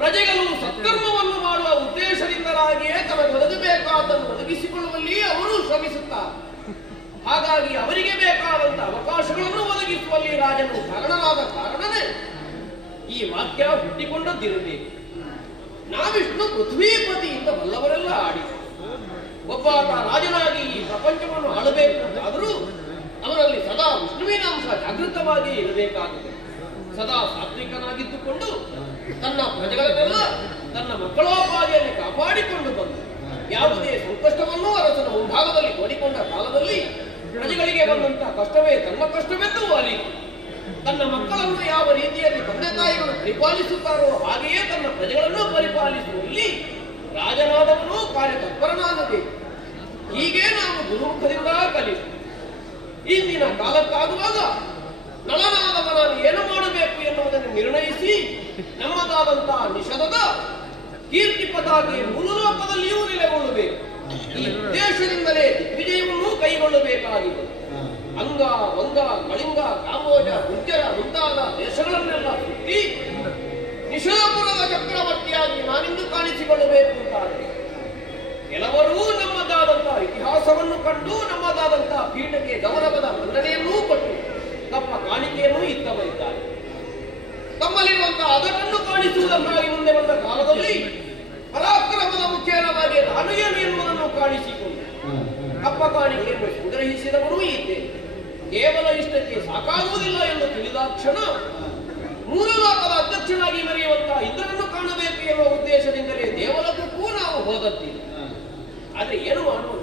ಪ್ರಜೆಗಳು ಸತ್ಕರ್ಮವನ್ನು ಮಾಡುವ ಉದ್ದೇಶ ತಮಗೆ ಒದಗಬೇಕಾದನ್ನು ಒದಗಿಸಿಕೊಳ್ಳುವಲ್ಲಿ ಅವರು ಶ್ರಮಿಸುತ್ತಾರೆ. ಹಾಗಾಗಿ ಅವರಿಗೆ ಬೇಕಾದಂತಹ ಅವಕಾಶಗಳನ್ನು ಒದಗಿಸುವಲ್ಲಿ ರಾಜನು ಕಾರಣನಾದ ಕಾರಣನೇ ಈ ವಾಕ್ಯ ಹುಟ್ಟಿಕೊಂಡದ್ದಿರಬೇಕು. ನಾವಿಷ್ಟು ಪೃಥ್ವೀಪತಿಯಿಂದ ಬಲ್ಲವರೆಲ್ಲ ಆಡಿ ಒಬ್ಬ ರಾಜನಾಗಿ ಈ ಪ್ರಪಂಚವನ್ನು ಆಳಬೇಕು ಅಂತಾದರೂ ಅವರಲ್ಲಿ ಸದಾ ವಿಷ್ಣುವಿನ ಅಂಶ ಜಾಗೃತವಾಗಿ ಇರಬೇಕಾಗಿದೆ. ಸದಾ ಸಾತ್ವಿಕನಾಗಿದ್ದುಕೊಂಡು ತನ್ನ ಪ್ರಜೆಗಳನ್ನೆಲ್ಲ ತನ್ನ ಮಕ್ಕಳೋಪಾದಿಯಲ್ಲಿ ಕಾಪಾಡಿಕೊಂಡು ಬಂದು ಯಾವುದೇ ಸಂಕಷ್ಟವನ್ನೂ ಅರಸನ ಮುಂಭಾಗದಲ್ಲಿ ತೋಡಿಕೊಂಡ ಕಾಲದಲ್ಲಿ ಪ್ರಜೆಗಳಿಗೆ ಬಂದಂತಹ ಕಷ್ಟವೇ ತನ್ನ ಕಷ್ಟವೆಂದು ಅರಿತು ತನ್ನ ಮಕ್ಕಳನ್ನು ಯಾವ ರೀತಿಯಲ್ಲಿ ತಂದೆ ತಾಯಿಗಳು ಪರಿಪಾಲಿಸುತ್ತಾರೋ ಹಾಗೆಯೇ ತನ್ನ ಪ್ರಜೆಗಳನ್ನು ಪರಿಪಾಲಿಸುವಲ್ಲಿ ರಾಜನಾದವನು ಕಾರ್ಯತತ್ಪರನಾಗಬೇಕು. ಹೀಗೆ ನಾವು ಗುರುಮುಖದಿಂದ ಕಲಿತು ಇಂದಿನ ಕಾಲಕ್ಕಾಗುವಾಗ ನಳನಾದವ ನಾನು ಏನು ಮಾಡಬೇಕು ಎನ್ನುವುದನ್ನು ನಿರ್ಣಯಿಸಿ ನಮ್ಮದಾದಂತಹ ನಿಷಧದ ಕೀರ್ತಿ ಪತಾಕೆ ಮೂಲಲೋಕದಲ್ಲಿಯೂ ನೆಲೆಗೊಳ್ಳಬೇಕು. ಈ ಉದ್ದೇಶದಿಂದಲೇ ದಿಗ್ವಿಜಯವನ್ನು ಕೈಗೊಳ್ಳಬೇಕಾಗಿದೆ. ಅಂಗ ವಂಗ ಕಳಿಂಗ ಕಾಂಬೋಜ ಗುಜ್ಜರ ಮುಂತಾದ ದೇಶಗಳನ್ನೆಲ್ಲ ಸುತ್ತಿ ನಿಷಧಪುರದ ಚಕ್ರವರ್ತಿಯಾಗಿ ನಾನಿಂದು ಕಾಣಿಸಿಕೊಳ್ಳಬೇಕು ಅಂತಾದರೆ ಕೆಲವರು ನಮ್ಮದಾದಂತಹ ಇತಿಹಾಸವನ್ನು ಕಂಡು ನಮ್ಮದಾದಂತಹ ಪೀಠಕ್ಕೆ ಗೌರವದ ಮನ್ನಣೆಯನ್ನೂ ಕೊಟ್ಟು ತಮ್ಮ ಕಾಣಿಕೆಯನ್ನು ಇತ್ತವರಿದ್ದಾರೆ. ತಮ್ಮಲ್ಲಿರುವಂತಹ ಅದನ್ನು ಕಾಣಿಸುವುದಕ್ಕಾಗಿ ಮುಂದೆ ಬಂದ ಕಾಲದಲ್ಲಿ ಪರಾಕ್ರಮದ ಮುಖೇನವಾಗಿ ನಾನು ಏನು ಎನ್ನುವುದನ್ನು ಕಾಣಿಸಿಕೊಂಡು ತಪ್ಪ ಕಾಣಿಕೆಯನ್ನು ಸಂಗ್ರಹಿಸಿದವರೂ ಇದ್ದೆ. ಕೇವಲ ಇಷ್ಟಕ್ಕೆ ಸಾಕಾಗುವುದಿಲ್ಲ ಎಂದು ತಿಳಿದಾಕ್ಷಣ ಮೂಲಲೋಕದ ಅಧ್ಯಕ್ಷನಾಗಿ ಮೆರೆಯುವಂತಹ ಇಂದ್ರನನ್ನು ಕಾಣಬೇಕು ಎನ್ನುವ ಉದ್ದೇಶದಿಂದಲೇ ದೇವಲೋಕಕ್ಕೂ ನಾವು ಹೋದದ್ದೀವಿ. ಆದ್ರೆ ಏನು ಮಾಡೋಣ,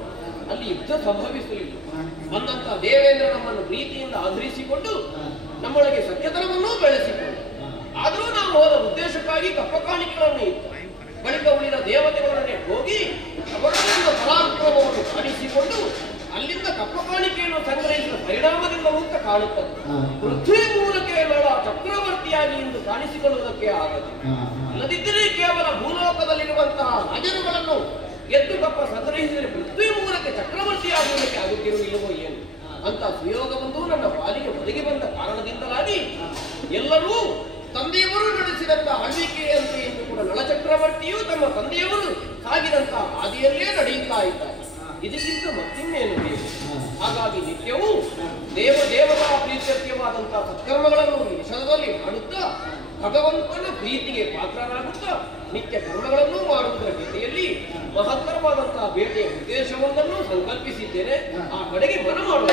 ಅಲ್ಲಿ ಯುದ್ಧ ಸಂಭವಿಸಲಿಲ್ಲ. ಬಂದಂತಹ ದೇವೇಂದ್ರ ನಮ್ಮನ್ನು ಪ್ರೀತಿಯಿಂದ ಆಧರಿಸಿಕೊಂಡು ನಮ್ಮೊಳಗೆ ಸತ್ಯತನವನ್ನೂ ಬೆಳೆಸಿಕೊಂಡು ಆದರೂ ನಾವು ಹೋದ ಉದ್ದೇಶಕ್ಕಾಗಿ ತಪ್ಪ ಕಾಣಿಕೆಗಳನ್ನು ಇತ್ತು. ಬಳಿಕ ಉಳಿದ ದೇವತೆಗಳನ್ನೇ ಹೋಗಿ ಅವರಲ್ಲಿಂದ ಪರಾಕ್ರಮವನ್ನು ಕಾಣಿಸಿಕೊಂಡು ಅಲ್ಲಿಂದ ಕಪ್ಪ ಕಾಣಿಕೆಯನ್ನು ಸಂಗ್ರಹಿಸಿದ ಪರಿಣಾಮದಿಂದ ಮುಕ್ತ ಕಾಣುತ್ತದೆ. ಪೃಥ್ವಿ ಮೂಲಕ್ಕೆ ನಳ ಚಕ್ರವರ್ತಿಯಾಗಿ ಇಂದು ಕಾಣಿಸಿಕೊಳ್ಳುವುದಕ್ಕೆ ಆಗದು. ಇಲ್ಲದಿದ್ದರೆ ಕೇವಲ ಭೂಲೋಕದಲ್ಲಿರುವಂತಹ ರಾಜರುಗಳನ್ನು ಎದ್ದು ಕಪ್ಪ ಸಂಗ್ರಹಿಸಿದರೆ ಪೃಥ್ವಿ ಮೂಲಕ್ಕೆ ಚಕ್ರವರ್ತಿಯಾಗುವುದಕ್ಕೆ ಆಗುತ್ತಿರುವುದಿಲ್ಲವೋ ಏನು ಅಂತ ಸುಯೋಗವೊಂದು ನನ್ನ ಪಾಲಿಗೆ ಒದಗಿ ಬಂದ ಕಾರಣದಿಂದಲಾಗಿ ಎಲ್ಲರೂ ತಂದೆಯವರು ನಡೆಸಿದಂತಹ ಆಳ್ವಿಕೆಯಂತೆ ಎಂದು ಕೂಡ ನಳಚಕ್ರವರ್ತಿಯು ತಮ್ಮ ತಂದೆಯವರು ಸಾಗಿದಂತಹ ಹಾದಿಯಲ್ಲೇ ನಡೆಯುತ್ತಾ ಇದ್ದಾರೆ. ಇದಕ್ಕಿಂತ ಮತ್ತಿನ್ನೇನು ಬೇಕು? ಹಾಗಾಗಿ ನಿತ್ಯವೂ ದೇವತಾ ಪ್ರೀತ್ಯರ್ಥವಾದಂತಹ ಸತ್ಕರ್ಮಗಳನ್ನು ಈ ವಿಷಯದಲ್ಲಿ ಮಾಡುತ್ತಾ ಭಗವಂತನ ಪ್ರೀತಿಗೆ ಪಾತ್ರರಾಗುತ್ತಾ ನಿತ್ಯ ಕರ್ಮಗಳನ್ನು ಮಾಡುವುದರ ಜೊತೆಯಲ್ಲಿ ಮಹತ್ತರವಾದಂತಹ ಭೇಟಿಯ ಉದ್ದೇಶವೊಂದನ್ನು ಸಂಕಲ್ಪಿಸಿದ್ದೇನೆ. ಆ ಕಡೆಗೆ ಮನ ಮಾಡುವ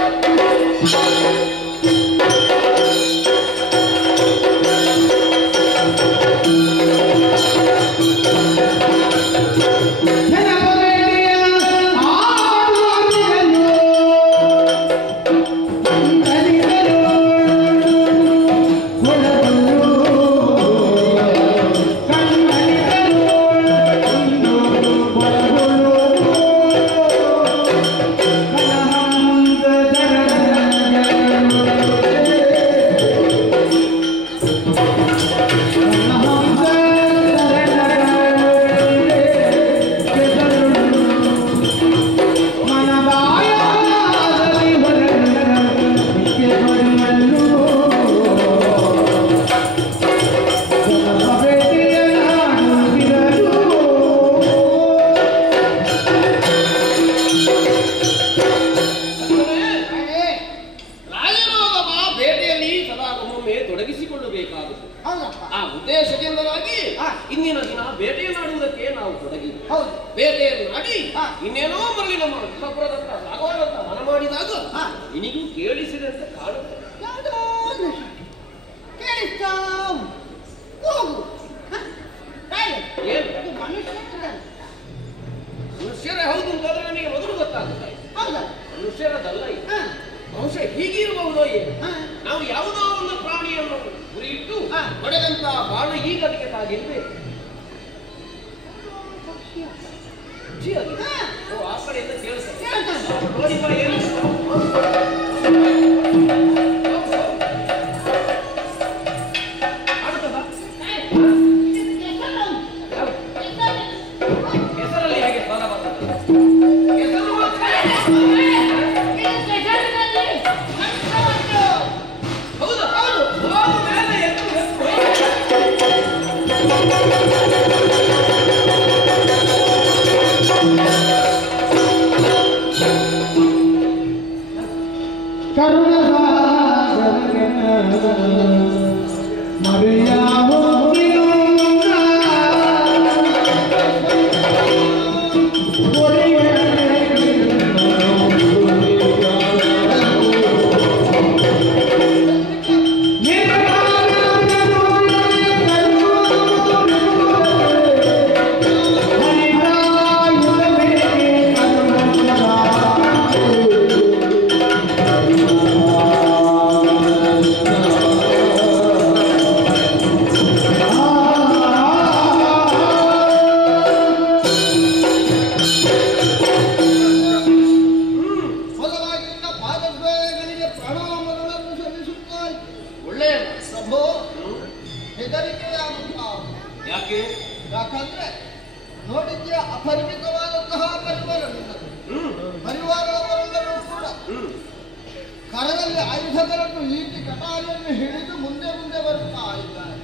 ಸಾಧಕರನ್ನು ಈಟಿ ಕಟಾಯನ್ನು ಹಿಡಿದು ಮುಂದೆ ಮುಂದೆ ಬರುತ್ತಾ ಇದ್ದಾರೆ.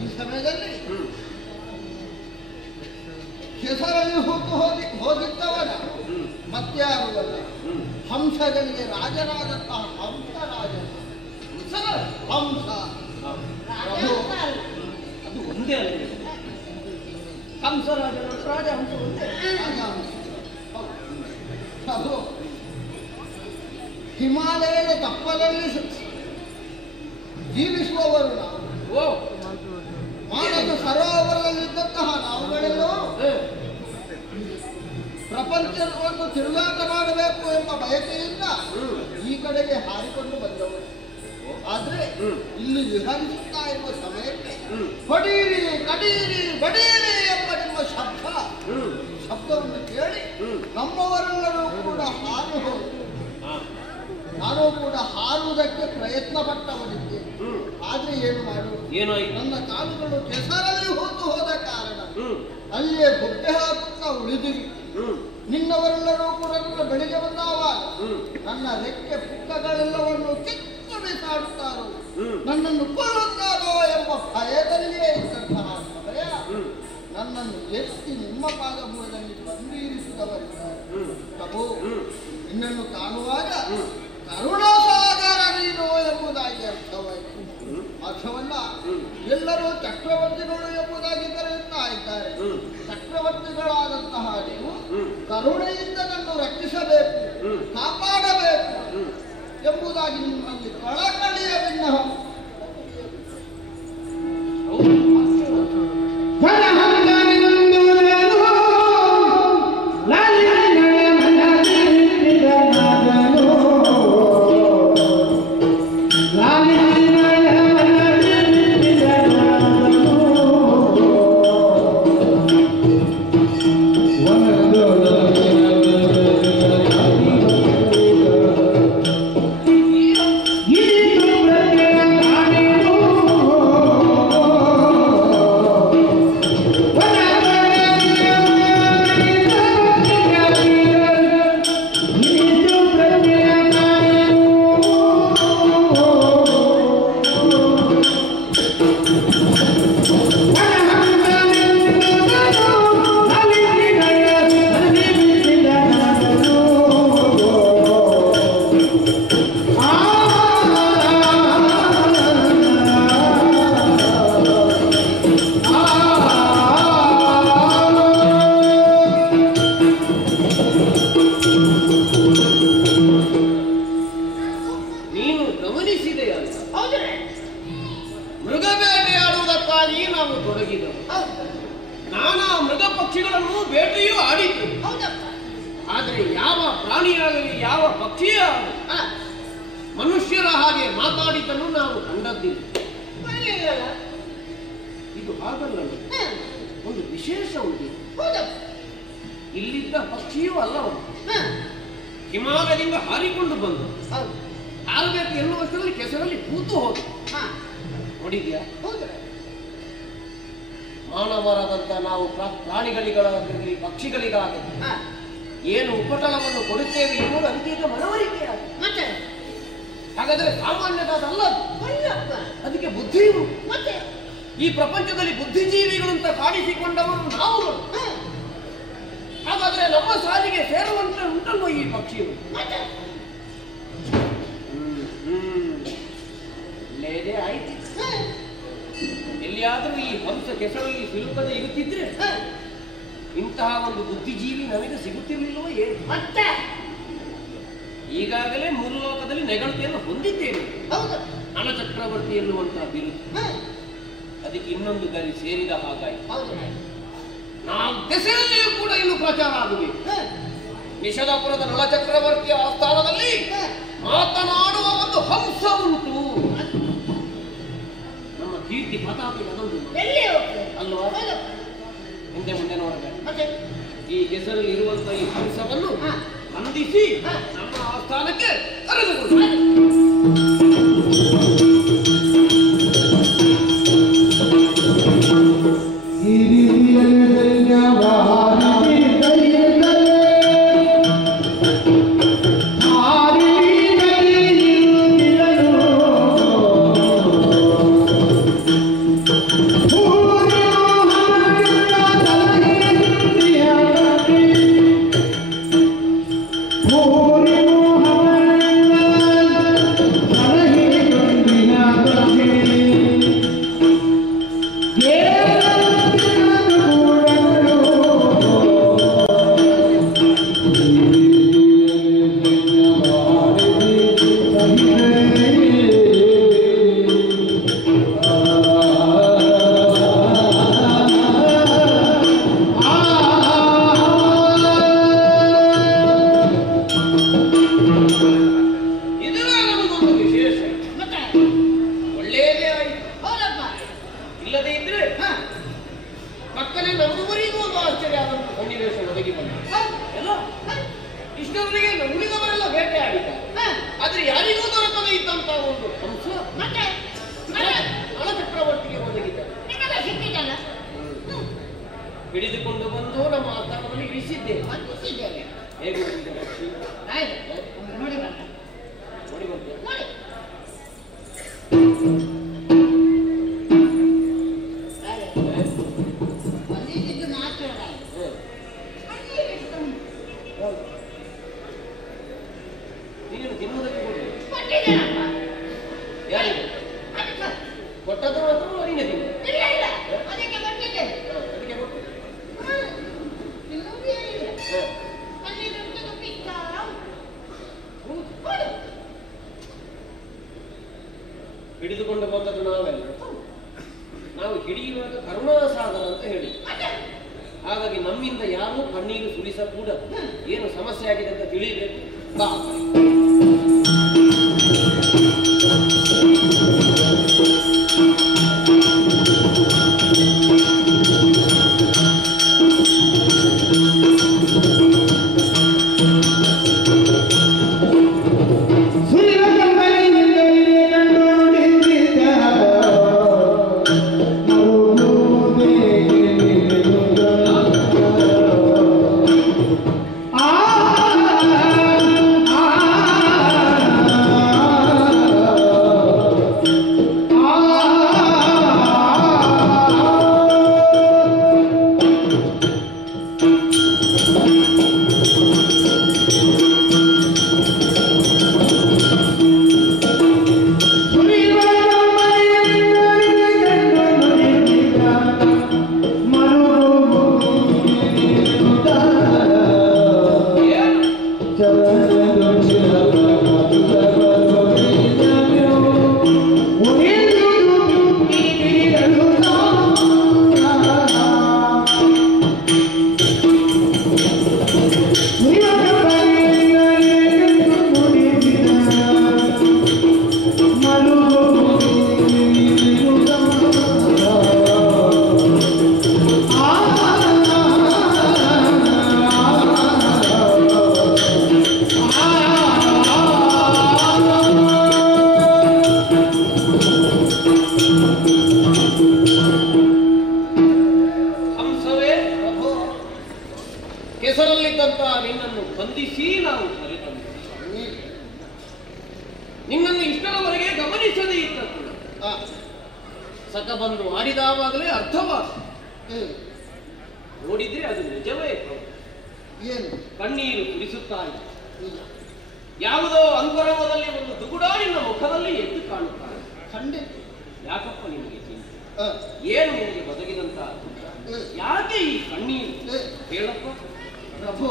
ಈ ಸಮಯದಲ್ಲಿ ಹೆಸರಲ್ಲಿ ಹೋಗಿದ್ದವನ ಮತ್ತೆ ಆಗುವಲ್ಲ ಹಂಸಗಳಿಗೆ ರಾಜನಾದಂತಹ ಹಂಸರಾಜನ ಹಂಸ ಅದು ಒಂದೇ ಅಲ್ಲ. ಹಂಸರಾಜನ ರಾಜಹಂಸ ಒಂದೇ. ಅದು ಹಿಮಾಲಯದ ತಪ್ಪಲಲ್ಲಿ ಜೀವಿಸುವವರು ನಾವು. ಮಾನಸ ಸರೋವರದಲ್ಲಿದ್ದಂತಹ ನಾವುಗಳೆಲ್ಲೋ ಪ್ರಪಂಚವನ್ನು ತಿರುಗಾಟ ಮಾಡಬೇಕು ಎಂಬ ಬಯಕೆಯಿಂದ ಈ ಕಡೆಗೆ ಹಾರಿಕೊಂಡು ಬಂದವರು. ಆದ್ರೆ ಇಲ್ಲಿ ವಿಹರಿಸುತ್ತಾ ಇರುವ ಸಮಯಕ್ಕೆ ಹೊಡೀರಿ ಕಡೀರಿ ಬಡೀರಿ ಎಂಬ ನಿಮ್ಮ ಶಬ್ದವನ್ನು ಕೇಳಿ ನಮ್ಮವರೆಲ್ಲರೂ ಕೂಡ ಹಾರಿ ಹೋದರು. ನಾನು ಕೂಡ ಹಾರುವುದಕ್ಕೆ ಪ್ರಯತ್ನ ಪಟ್ಟವನಿದ್ದೆ. ಆದ್ರೆ ಏನು ಮಾಡುವುದು? ನನ್ನ ಕಾಲುಗಳು ಕೆಸರಲ್ಲಿ ಹೋದ ಕಾರಣ ಅಲ್ಲಿಯೇ ಬೊಬ್ಬೆ ಹಾಕುತ್ತಾ ಉಳಿದಿರಿ. ನಿನ್ನವರೆಲ್ಲರೂ ಕೂಡ ನನ್ನ ಬೆಳಿಗ್ಗೆ ಬಂದಾವಾಗ ನನ್ನ ರೆಕ್ಕೆ ಪುಕ್ಕಗಳೆಲ್ಲವನ್ನು ಕಿತ್ತು ಬಿಸಾಡುತ್ತಾರೋ, ನನ್ನನ್ನು ಕೊಲ್ಲುತ್ತಾರೋ ಎಂಬ ಭಯದಲ್ಲಿಯೇ ಇದ್ದಂತಹ ಸಮಯ ನನ್ನನ್ನು ಎತ್ತಿ ನಿಮ್ಮ ಪಾದಮೂಲದಲ್ಲಿ ಬಂದಿರಿಸಿದವರಿದ್ದಾರೆ. ಪ್ರಭು, ನಿನ್ನನ್ನು ಕಾಣುವಾಗ ಕರುಣಾಸಾಗರ ನೀನು ಎಂಬುದಾಗಿ ಅರ್ಥವಾಯಿತು. ಅರ್ಥವಲ್ಲ, ಎಲ್ಲರೂ ಚಕ್ರವರ್ತಿಗಳು ಎಂಬುದಾಗಿ ಕರೆಯುತ್ತಾ ಇದ್ದಾರೆ. ಚಕ್ರವರ್ತಿಗಳಾದಂತಹ ನೀವು ಕರುಣೆಯಿಂದ ನನ್ನನ್ನು ರಕ್ಷಿಸಬೇಕು, ಕಾಪಾಡಬೇಕು ಎಂಬುದಾಗಿ ನಿಮ್ಮಲ್ಲಿ ಕಳಕಳಿಯ ಭಿನ್ನ ನಾನಾ ಮೃಗ ಪಕ್ಷಿಗಳನ್ನು ಬೇಟೆಯೂ ಆಡಿತು. ಆದರೆ ಯಾವ ಪ್ರಾಣಿಯಾಗಲಿ ಯಾವ ಪಕ್ಷಿಯಾಗಲಿ ಮನುಷ್ಯರ ಹಾಗೆ ಮಾತಾಡಿದ್ದನ್ನು ನಾವು ಕಂಡದ್ದಿಲ್ಲ. ಇದು ಹಾಗಲ್ಲ, ಒಂದು ವಿಶೇಷ ಉಂಟು. ಇಲ್ಲಿದ್ದ ಪಕ್ಷಿಯೂ ಅಲ್ಲವನು, ಹಿಮಾಲಯದಿಂದ ಹಾರಿಕೊಂಡು ಬಂದು ಹಾರಬೇಕು ಎನ್ನುವಷ್ಟರಲ್ಲಿ ಕೆಸರಲ್ಲಿ ಕೂತು ಹೋದ. ನೋಡಿದ್ಯಾ? ಮಾನವರಾದಂತ ನಾವು ಪ್ರಾಣಿಗಳಿಗಾಗಲಿ ಪಕ್ಷಿಗಳಿಗಾಗಲಿ ಏನು ಉಪಟಳವನ್ನು ಕೊಡುತ್ತೇವೆ ಎನ್ನುವುದು ಅದಕ್ಕೆ ಮನವರಿಕೆಯಾಗಿದೆ. ಹಾಗಾದರೆ ಸಾಮಾನ್ಯದಾದಲ್ಲ, ಅದಕ್ಕೆ ಬುದ್ಧಿ ಉಂಟು. ಈ ಪ್ರಪಂಚದಲ್ಲಿ ಬುದ್ಧಿಜೀವಿಗಳಂತ ಕಾಣಿಸಿಕೊಂಡವರು ನಾವು. ಹಾಗಾದ್ರೆ ನಮ್ಮ ಸಾಲಿಗೆ ಸೇರುವಂತೆ ಉಂಟಲ್ವ ಈ ಪಕ್ಷಿಗಳು? ಲೇದೆ ಆಯ್ತು. ಎಲ್ಲಿಯಾದರೂ ಈ ಹಂಸ ಕೆಸರಲ್ಲಿ ಸಿಲುಕದೆ ಇರುತ್ತಿದ್ರೆ ಇಂತಹ ಒಂದು ಬುದ್ಧಿಜೀವಿ ನಮಗೆ ಸಿಗುತ್ತಿರಲಿಲ್ಲವೋ ಏನು? ಮತ್ತೆ ಈಗಾಗಲೇ ಮೂರು ಲೋಕದಲ್ಲಿ ನೆಗಳತೆಯನ್ನು ಹೊಂದಿದ್ದೇವೆ. ಅನಚಕ್ರವರ್ತಿ ಎನ್ನುವಂತಹ ಬಿರುದು, ಅದಕ್ಕೆ ಇನ್ನೊಂದು ಗರಿ ಸೇರಿದ ಹಾಗಾಯಿತು. ನಾವು ದೆಸೆಯಲ್ಲಿಯೂ ಕೂಡ ಇನ್ನು ಪ್ರಚಾರ ಆಗಬೇಕು. ನಿಷಾದಪುರದ ನಳಚಕ್ರವರ್ತಿಯ ಆಸ್ಥಾನದಲ್ಲಿ ಮಾತನಾಡುವ ಒಂದು ಹಂಸ ಉಂಟು. ನಮ್ಮ ಕೀರ್ತಿ ಪತಾಕೆ ಅದೊಂದು ಅಲ್ವಾ? ಹಿಂದೆ ಮುಂದೆ ನೋಡಬೇಕು. ಈ ಹೆಸರಲ್ಲಿ ಇರುವಂತಹ ಈ ಹಂಸವನ್ನು ಬಂಧಿಸಿ ನಮ್ಮ ಆಸ್ಥಾನಕ್ಕೆ ಕರೆದುಕೊಂಡು ಒಂದು ಹಂಸ ನಳಚಕ್ರವರ್ತಿಗೆ ಒದಗಿದ್ದಾರೆ. ಹಿಡಿದುಕೊಂಡು ಬಂದು ನಮ್ಮ ಆಸ್ಥಾನದಲ್ಲಿ ಇರಿಸಿದ್ದೇವೆ. ಹೇಗೆ ನೋಡಿ ಬಂದೆ. ನೀನು ತಿನ್ನುವುದಕ್ಕೆ ಯಾರಿಗೆ ಕೊಟ್ಟದ್ದು ಅಥವಾ ನೀನೇ ತಿನ್ನು? ಹಿಡಿದುಕೊಂಡು ಬಂದದ್ದು ನಾವೆಲ್ಲ. ನಾವು ಹಿಡಿಯುವಾಗ ಕರುಣಾಸಾಗರ ಅಂತ ಹೇಳಿ, ಹಾಗಾಗಿ ನಮ್ಮಿಂದ ಯಾರೂ ಕಣ್ಣೀರು ಸುರಿಸಕೂಡದು. ಏನು ಸಮಸ್ಯೆ ಆಗಿದೆ ಅಂತ ತಿಳಿಯಬೇಕು. ಬಾ ಕೆಸರಲ್ಲಿದ್ದಂತ ನಿನ್ನನ್ನು ಬಂಧಿಸಿ ನಾವು ಕರೆತಂದು ನಿನ್ನನ್ನು ಇಷ್ಟರವರೆಗೆ ಗಮನಿಸದೇ ಇದ್ದದ್ದು ಸಕ ಬಂದು ಆಡಿದಾವಾಗಲೇ ಅರ್ಥವಾದ ನೋಡಿದ್ರೆ ಅದು ನಿಜವೇ. ಏನು ಕಣ್ಣೀರು ಸುರಿಸುತ್ತಾ ಇದೆ. ಯಾವುದೋ ಅಂತರಂಗದಲ್ಲಿ ಒಂದು ದುಗುಡ ನಿನ್ನ ಮುಖದಲ್ಲಿ ಎದ್ದು ಕಾಣುತ್ತಾರೆ. ಖಂಡಿತ. ಯಾಕಪ್ಪ ನಿಮಗೆ ಚಿಂತೆ? ಏನು ನಿನಗೆ ಬದಗಿದಂತ ಯಾಕೆ ಈ ಕಣ್ಣೀರು ಹೇಳಪ್ಪ? ಪ್ರಭು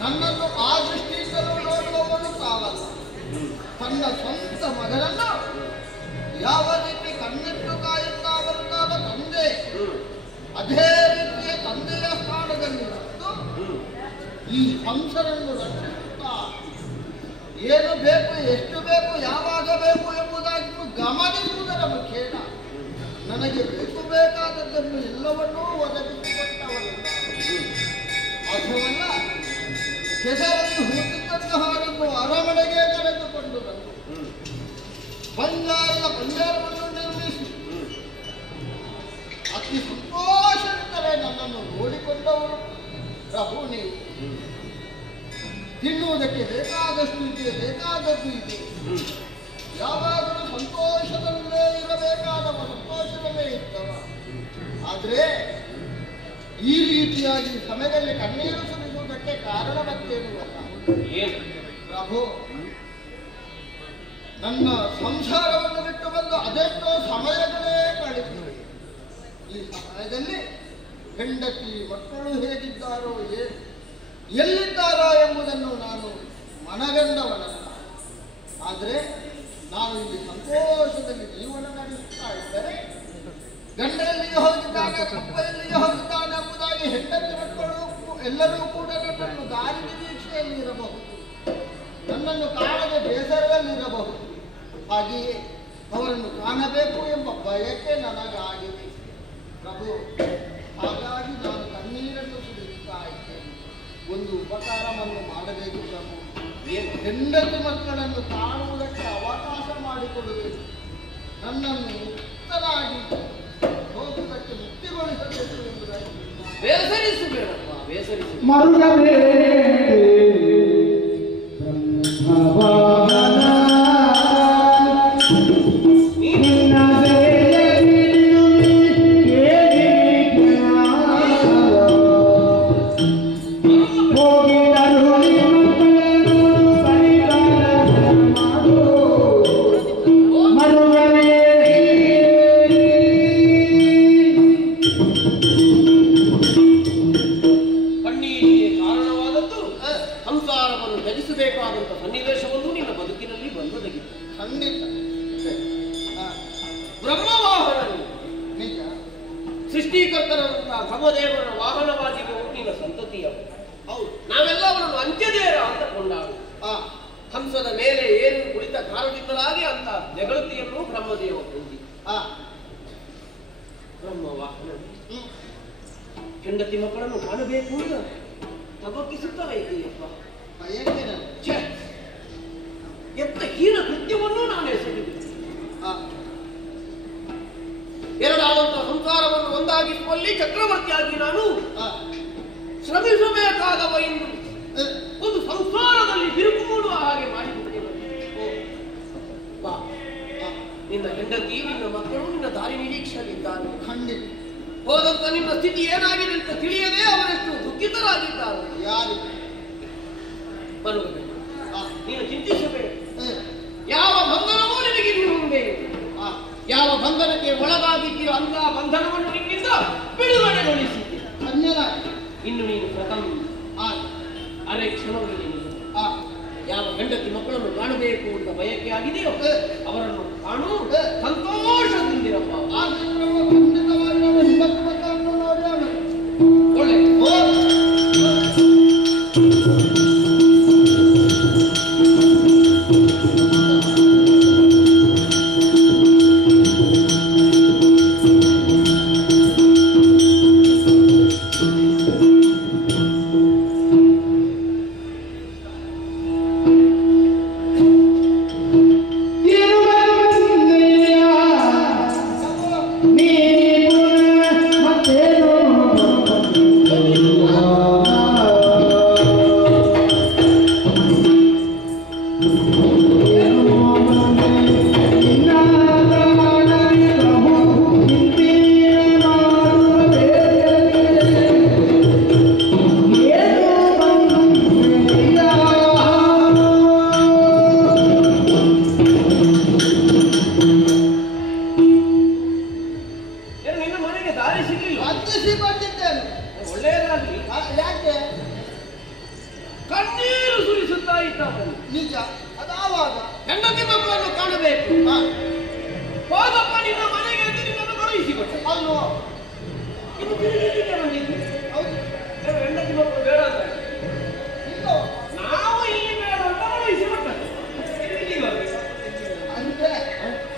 ನನ್ನನ್ನು ಆ ದೃಷ್ಟಿಯಿಂದಲೂ ನೋಡುವವನು ತಾವಲ್ಲ. ತನ್ನ ಸ್ವಂತ ಮಗನನ್ನು ಯಾವ ರೀತಿ ಕಣ್ಣಿಟ್ಟು ಕಾಯುತ್ತಾ ಬರುತ್ತಾನ ತಂದೆ, ಅದೇ ರೀತಿಯ ತಂದೆಯ ಸ್ಥಾನದಲ್ಲಿ ಈ ಹಂಸರನ್ನು ರಕ್ಷಿಸುತ್ತಾ ಏನು ಬೇಕು, ಎಷ್ಟು ಬೇಕು, ಯಾವಾಗ ಬೇಕು ಎಂಬುದಾಗಿ ಗಮನಿಸುವುದರ ಮುಖೇನ ನನಗೆ ಬೇಕಾದದ್ದನ್ನು ಎಲ್ಲವನ್ನೂ ಒದಗಿಸಿಕೊಟ್ಟವನು. ಅರ್ಥವಲ್ಲ, ಕೆಸರಲ್ಲಿ ಹೂತಿದ್ದಂತಹವರನ್ನು ಅರಮನೆಗೆ ಕರೆದುಕೊಂಡು ಬಂದು ಬಂಗಾರದ ಪಂಜರವನ್ನು ನಿರ್ಮಿಸಿ ಅತಿ ಸಂತೋಷದಿಂದಲೇ ನನ್ನನ್ನು ನೋಡಿಕೊಂಡವರು ಪ್ರಭು ನೀವು. ತಿನ್ನುವುದಕ್ಕೆ ಬೇಕಾದಷ್ಟು ಇದೆ, ಬೇಕಾದದ್ದು ಇದೆ. ಯಾವಾಗಲೂ ಸಂತೋಷದಲ್ಲೇ ಇರಬೇಕಾದವ ಸಂತೋಷದಲ್ಲೇ ಇರ್ತವ. ಆದ್ರೆ ಈ ರೀತಿಯಾಗಿ ಸಮಯದಲ್ಲಿ ಕಣ್ಣೀರು ಸುರಿಸುವುದಕ್ಕೆ ಕಾರಣ ಮತ್ತೇನು ಪ್ರಭು, ನನ್ನ ಸಂಸಾರವನ್ನು ಬಿಟ್ಟು ಬಂದು ಅದೆಷ್ಟೋ ಸಮಯಗಳೇ ಕಳೆದಿವೆ. ಈ ಸಮಯದಲ್ಲಿ ಹೆಂಡತಿ ಮಕ್ಕಳು ಹೇಗಿದ್ದಾರೋ ಎಲ್ಲಿದ್ದಾರೋ ಎಂಬುದನ್ನು ನಾನು ಮನಗಂಡವನಲ್ಲ. ಆದರೆ ನಾನು ಇಲ್ಲಿ ಸಂತೋಷದಲ್ಲಿ ಜೀವನ ನಡೆಸುತ್ತಾ ಇದ್ದರೆ ಗಂಡ ಎಲ್ಲಿಗೆ ಹೋಗಿದ್ದಾನೆ, ಅಪ್ಪ ಎಲ್ಲಿಗೆ ಹೋಗಿದ್ದಾನೆ ಎಂಬುದಾಗಿ ಹೆಂಡತಿ ಮಕ್ಕಳು ಎಲ್ಲರೂ ಕೂಡ ನನ್ನನ್ನು ದಾರಿ ನಿರೀಕ್ಷೆಯಲ್ಲಿ ಇರಬಹುದು, ನನ್ನನ್ನು ಕಾಣದೆ ಬೇಸರದಲ್ಲಿರಬಹುದು. ಹಾಗೆಯೇ ಅವರನ್ನು ಕಾಣಬೇಕು ಎಂಬ ಬಯಕೆ ನನಗಾಗಿದೆ ಪ್ರಭು. ಹಾಗಾಗಿ ನಾನು ಕಣ್ಣೀರನ್ನು ಸುರಿಯುತ್ತಾ ಇದ್ದೇನೆ. ಒಂದು ಉಪಕಾರವನ್ನು ಮಾಡಬೇಕು ಪ್ರಭು. ಹೆಂಡತಿ ಮಕ್ಕಳನ್ನು ಕಾಣುವುದಕ್ಕೆ ಅವಕಾಶ ಮಾಡಿಕೊಡಬೇಕು. ನನ್ನನ್ನು ಮುಕ್ತನಾಗಿ ಹೋಗುವುದಕ್ಕೆ ಮುಕ್ತಿಗೊಳಿಸಬೇಕು ಎಂಬುದಾಗಿ ಬೇಸರಿಸಬೇಡಪ್ಪ, ಬೇಸರಿಸ ಸನ್ನಿವೇಶವನ್ನು ನಿನ್ನ ಬದುಕಿನಲ್ಲಿ ಬಂದೊದಗಿತ್ತು. ಖಂಡಿತ ಬ್ರಹ್ಮವಾಹನ ನಿಜ. ಸೃಷ್ಟಿಕರ್ತರಂತಹ ಭಗವದೇವರ ವಾಹನವಾಗಿ ನಿನ್ನ ಸಂತತಿಯವರು. ಹೌದು, ನಾವೆಲ್ಲ ಅವರನ್ನು ಅಂತ್ಯದೇರ ಅಂತ ಕೊಂಡಾಡು. ಹಂಸದ ಮೇಲೆ ಏನು ಕುಳಿತ ಕಾರಣದಿಂದಲಾಗಿ ಅಂತ ಜಗತ್ತಿಯನ್ನು ಬ್ರಹ್ಮದೇವ ಹೊಂದಿ ಬ್ರಹ್ಮವಾಹನ ಹೆಂಡತಿ ಮಕ್ಕಳನ್ನು ಕಾಣಬೇಕು ಅಂತ ತಬಕ್ಕಿಸುತ್ತವೆ ಇದೆಯಪ್ಪ. ಎತ್ತ ಹೀನ ಕೃತ್ಯವನ್ನು ನಾನು ಎಸಗಿದ್ದೆ. ಎರಡಾದಂತಹ ಸಂಸಾರವನ್ನು ಒಂದಾಗಿಸುವಲ್ಲಿ ಚಕ್ರವರ್ತಿಯಾಗಿ ನಾನು ಶ್ರಮಿಸಬೇಕಾದವ ಎಂದು ಒಂದು ಸಂಸಾರದಲ್ಲಿ ಬಿರುಕು ಮೂಡುವ ಹಾಗೆ ಮಾಡಿಬಿಟ್ಟೆ. ನಿನ್ನ ಹೆಂಡತಿ, ನಿನ್ನ ಮಕ್ಕಳು ನಿನ್ನ ದಾರಿ ನಿರೀಕ್ಷೆಯಲ್ಲಿದ್ದಾರೆ. ಖಂಡಿತ ಹೋದಂತ ನಿನ್ನ ಸ್ಥಿತಿ ಏನಾಗಿದೆ ಅಂತ ತಿಳಿಯದೆ ಅವರೆಷ್ಟು ದುಃಖಿತರಾಗಿದ್ದಾರೆ. ಯಾರು ಬರುವುದು ನೀನು ಚಿಂತಿಸಬೇಡ. ಯಾವ ಬಂಧನವೂ ನಿನಗೆ ಇನ್ನು ಮುಂದೆ ಯಾವ ಬಂಧನಕ್ಕೆ ಒಳಗಾಗಿದ್ದೀರೋ ಅಂತಹ ಬಂಧನವನ್ನು ನಿನ್ನಿಂದ ಬಿಡುಗಡೆಗೊಳಿಸಿದ್ದೆ. ಇನ್ನು ನೀನು ಪ್ರಥಮ ಅರೆ ಕ್ಷಣದಲ್ಲಿ ಯಾವ ಹೆಂಡತಿ ಮಕ್ಕಳನ್ನು ಕಾಣಬೇಕು ಅಂತ ಬಯಕೆ ಆಗಿದೆಯೋ ಅವರನ್ನು ಕಾಣು, ಸಂತೋಷದಿಂದಿರಪ್ಪ. ಒಳ್ಳೆ ನಿಜ. ಅದಾವಾಗ ಹೆಂಡತಿ ಮಕ್ಕಳನ್ನು ಕಾಣಬೇಕು. ಹೋದಪ್ಪ ನಿನ್ನ ಮನೆಗೆ ಅಂತ ನಿನ್ನನ್ನು ಕಳುಹಿಸಿಕೊಟ್ಟೆ ಅಲ್ವೋ? ಇನ್ನು ತಿರುಗಿಗೆ ಬಂದಿದ್ದೆ. ಹೌದು, ಹೆಂಡತಿ ಮಕ್ಕಳು ಬೇಡ ಅಂತ ಇಲ್ಲೋ ನಾವು ಇಲ್ಲಿ ಬೇಡ ಅಂತ ಕಳುಹಿಸಿಕೊಟ್ಟೆ. ಅಂದ್ರೆ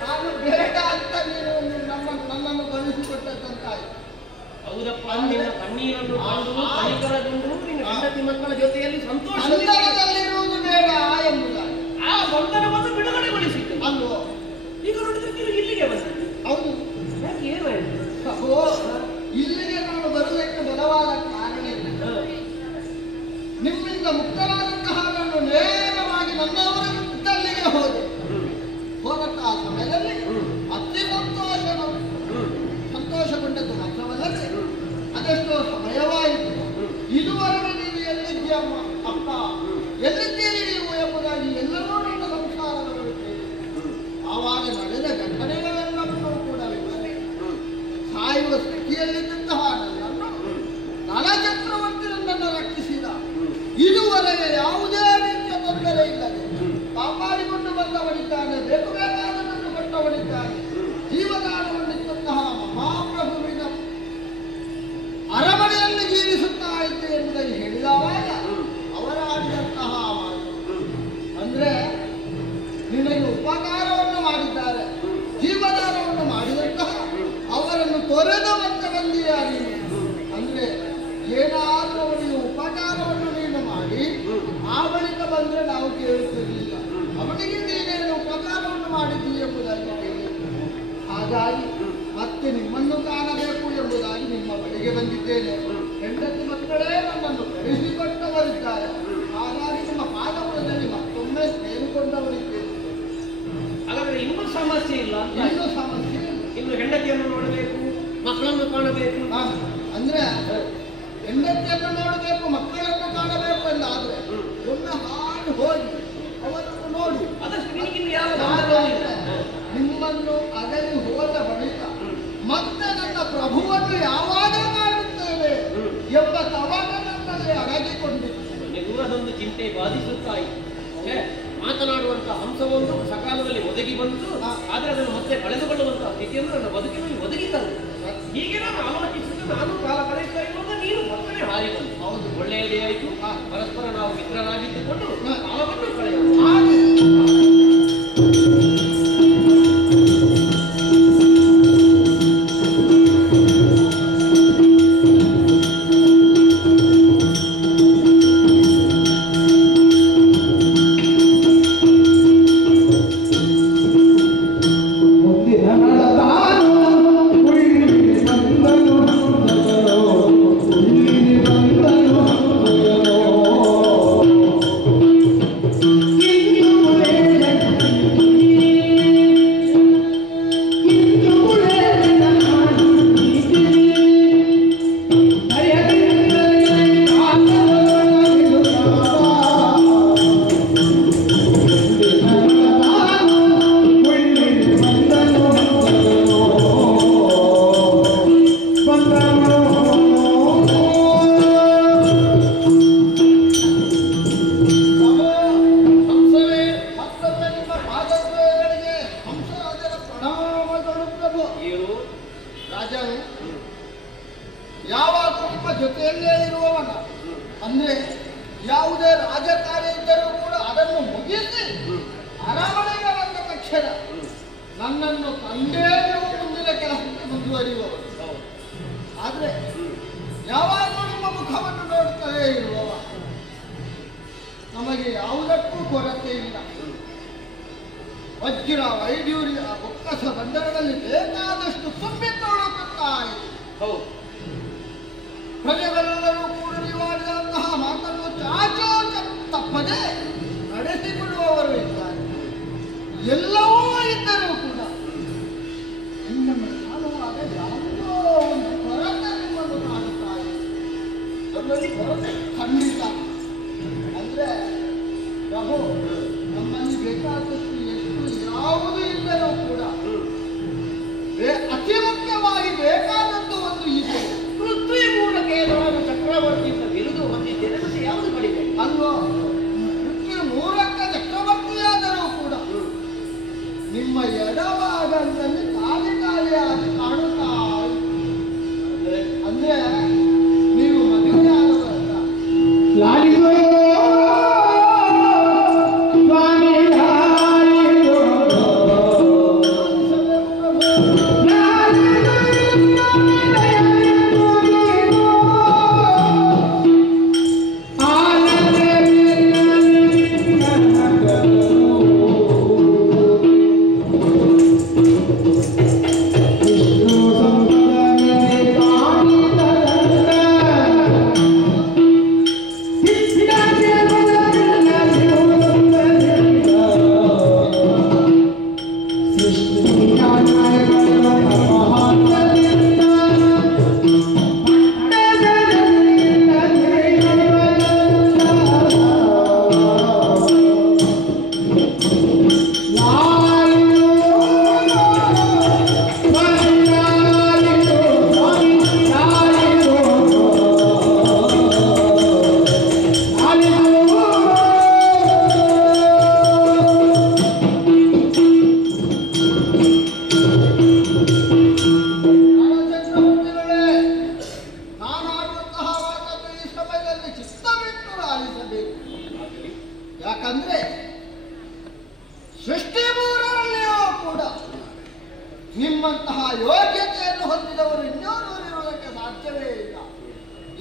ನಾನು ಬೇಡ ಅಂತ ನೀನು ನನ್ನನ್ನು ಕಳುಹಿಸಿಕೊಟ್ಟಂತಾಯ್ತು. ಹೌದಪ್ಪ, ನಿನ್ನ ಕಣ್ಣೀರನ್ನು ಕಂಡು ಕನಿಕರಗೊಂಡು ನಿನ್ನ ಹೆಂಡತಿ ಮಕ್ಕಳ ಜೊತೆಯಲ್ಲಿ ಸಂತೋಷದಲ್ಲಿರುವುದು ಬೇಡ ಎಂಬುದಾಗಿ ಆ ಬಂಧನವನ್ನು ಬಿಡುಗಡೆಗೊಳಿಸಿತ್ತು ಅಲ್ವೋ? ಈಗ ನೋಡಿದ್ರೆ ಇಲ್ಲಿಗೆ ಬಂದಿದೆ. ಹೌದು, ಯಾಕೆ ಏನಾಯ್ತು? ಇಲ್ಲಿಗೆ ನಾನು ಬರುವುದಕ್ಕೆ ಬಲವಾದ ಕಾರಣ ನಿಮ್ಮಿಂದ ಮುಕ್ತರಾದಂತಹ ಸ್ಥಿತಿಯಲ್ಲಿದ್ದಂತಹ ನನ್ನನ್ನು ನಲಚಕ್ರವರ್ತಿ ನನ್ನನ್ನು ರಕ್ಷಿಸಿದ. ಇದುವರೆಗೆ ಯಾವುದೇ ರೀತಿಯ ತೊಂದರೆ ಇಲ್ಲದೆ ಕಾಪಾಡಿಕೊಂಡು ಬಂದವನಿದ್ದಾನೆ, ಬೇಕು ಬೇಕಾದನ್ನು ಕೊಟ್ಟವನಿದ್ದಾನೆ. ಜೀವದಾನವನ್ನಿದ್ದಂತಹ ಮಹಾಪ್ರಭುವಿನ ಅರಮನೆಯಲ್ಲಿ ಜೀವಿಸುತ್ತಾ ಇದ್ದೆ ಎಂಬುದಾಗಿ ಹೇಳಿದವಾಗ ಅವರ ಆಡಿದಂತಹ ಮಾತು ಅಂದ್ರೆ ನಿನಗೆ ಉಪಕಾರವನ್ನು ಮಾಡಿದ್ದಾರೆ, ಜೀವದಾನವನ್ನು ಮಾಡಿದಂತಹ ಅವರನ್ನು ತೊರೆದವಂತೆ ಬಂದಿಯಾಗಿ ಅಂದ್ರೆ ಏನಾದರೂ ಅವನಿಗೆ ಉಪಕಾರವನ್ನು ನೀನು ಮಾಡಿ ಆ ಬಳಿಕ ಬಂದ್ರೆ ನಾವು ಕೇಳುತ್ತಿರಲಿಲ್ಲ, ಅವನಿಗೆ ನೀನೇನು ಉಪಕಾರವನ್ನು ಮಾಡಿದ್ದೀ ಎಂಬುದಾಗಿ ಕೇಳಿದ್ದೇನೆ. ಹಾಗಾಗಿ ಮತ್ತೆ ನಿಮ್ಮನ್ನು ಕಾಣಬೇಕು ಎಂಬುದಾಗಿ ನಿಮ್ಮ ಬಳಿಗೆ ಬಂದಿದ್ದೇನೆ. ಹೆಂಡತಿ ಮಕ್ಕಳೇ ನನ್ನನ್ನು ಕರೆಸಿಕೊಟ್ಟವರಿದ್ದಾರೆ. ಹಾಗಾಗಿ ನಿಮ್ಮ ಪಾದಪುರದಲ್ಲಿ ಮತ್ತೊಮ್ಮೆ ಸೇರಿಕೊಂಡವರಿದ್ದೇನೆ. ಹಾಗಾದ್ರೆ ಇನ್ನೂ ಸಮಸ್ಯೆ ಇಲ್ಲ, ಇನ್ನೂ ಸಮಸ್ಯೆ ಇಲ್ಲ. ಇನ್ನು ಹೆಂಡತಿಯನ್ನು ನೋಡಬೇಕು, ಮಕ್ಕಳನ್ನು ಕಾಣಬೇಕು. ಅಂದ್ರೆ ಹೆಂಡತಿಯನ್ನು ನೋಡಬೇಕು, ಮಕ್ಕಳನ್ನು ಕಾಣಬೇಕು ಎಂದಾದ್ರೆ ಒಮ್ಮೆ ಹಾಡು ಹೋಗಿ ಅವರನ್ನು ನೋಡಿ ನಿಮ್ಮನ್ನು ಅಗಲಿ ಹೋದ ಬಳಿಕ ಮತ್ತೆ ನನ್ನ ಪ್ರಭುವನ್ನು ಯಾವಾಗ ಮಾಡುತ್ತೇವೆ ಎಂಬ ತವಕ ನನ್ನಲ್ಲಿ ಅಡಗಿಕೊಂಡಿತ್ತು. ಅದೊಂದು ಚಿಂತೆ ಬಾಧಿಸುತ್ತಾ ಇತ್ತು. ಮಾತನಾಡುವಂತಹ ಹಂಸವೊಂದು ಸಕಾಲದಲ್ಲಿ ಒದಗಿ ಬಂತು, ಆದರೆ ಅದನ್ನು ಮತ್ತೆ ಕಳೆದುಕೊಳ್ಳುವಂತಹ ಸ್ಥಿತಿಯನ್ನು ನನ್ನ ಬದುಕಿನಲ್ಲಿ ಒದಗಿದ್ದರು. ಹೀಗೆ ನಾನು ಆಲೋಚಿಸಿದ್ದು, ನಾನು ಕಾಲ ಕಳೆಯುತ್ತಾ ಇರುವಾಗ ನೀನು ಮತ್ತನೇ ಹಾರಿ ಬಂತು. ಹೌದು, ಒಳ್ಳೆಯದೇ ಆಯಿತು. ಪರಸ್ಪರ ನಾವು ಮಿತ್ರರಾಗಿದ್ದುಕೊಂಡು ಕಾಲವನ್ನು ಕಳೆಯೋಣ. ನನ್ನನ್ನು ಕಂಡೇ ಮುಂದಿನ ಕೆಲಸಕ್ಕೆ ಮುಂದುವರಿಯುವವರು. ಆದ್ರೆ ಯಾವಾಗಲೂ ನಿಮ್ಮ ಮುಖವನ್ನು ನೋಡುತ್ತಲೇ ಇರುವವ. ನಮಗೆ ಯಾವುದಕ್ಕೂ ಕೊರತೆ ಇಲ್ಲ. ವಜ್ರ ವೈಡ್ಯೂರ್ಯ ಬೊಕ್ಕಸ ಬಂದರದಲ್ಲಿ ಬೇಕಾದಷ್ಟು ತುಂಬಿಕೊಳ್ಳುತ್ತಾ ಇದೆ. ಪ್ರಜೆಗಳೆಲ್ಲರೂ ಕೂಡ ಮಾಡಿದಂತಹ ಮಾತನ್ನು ಚಾಚೋ ತಪ್ಪದೆ ನಡೆಸಿಬಿಡುವವರು ಇದ್ದಾರೆ. ಎಲ್ಲವೂ ಇದ್ದರೂ ಕೂಡ ನಿಮ್ಮನ್ನು ಕಾಣುವಾಗ ಯಾವುದೋ ಒಂದು ಕೊರತೆ ನಿಮ್ಮನ್ನು ಕಾಣುತ್ತಾ ಇದೆ. ನಮ್ಮಲ್ಲಿ ಕೊರತೆ ಖಂಡಿತ. ಅಂದ್ರೆ ಪ್ರಭು ನಮ್ಮಲ್ಲಿ ಬೇಕಾದಷ್ಟು ಎಷ್ಟು ಯಾವುದು ಇದ್ದರೂ ಕೂಡ ಅತಿ ಮುಖ್ಯವಾಗಿ ಬೇಕಾದದ್ದು ಒಂದು ಇದೆ. ಪೃಥ್ವಿ ಮೂಲಕ ನಾನು ಚಕ್ರವರ್ತಿಯಿಂದ ಬಿರುದು ಹೊಂದಿದ್ದೇನೆ, ಮತ್ತೆ ಯಾವುದು ಕಡಿಮೆ ಅಲ್ವೋ? ಪೃಥ್ವಿ ಮೂಲಕ ಚಕ್ರವರ್ತಿಯಾದರೂ ಕೂಡ ನಿಮ್ಮ ಎಡಭಾಗದಲ್ಲಿ ಖಾಲಿ ಖಾಲಿಯಾಗಿ ಕಾಣುತ್ತಾ ಅಂದ್ರೆ ನೀವು ಮದುವೆ ಆಗುವಂತ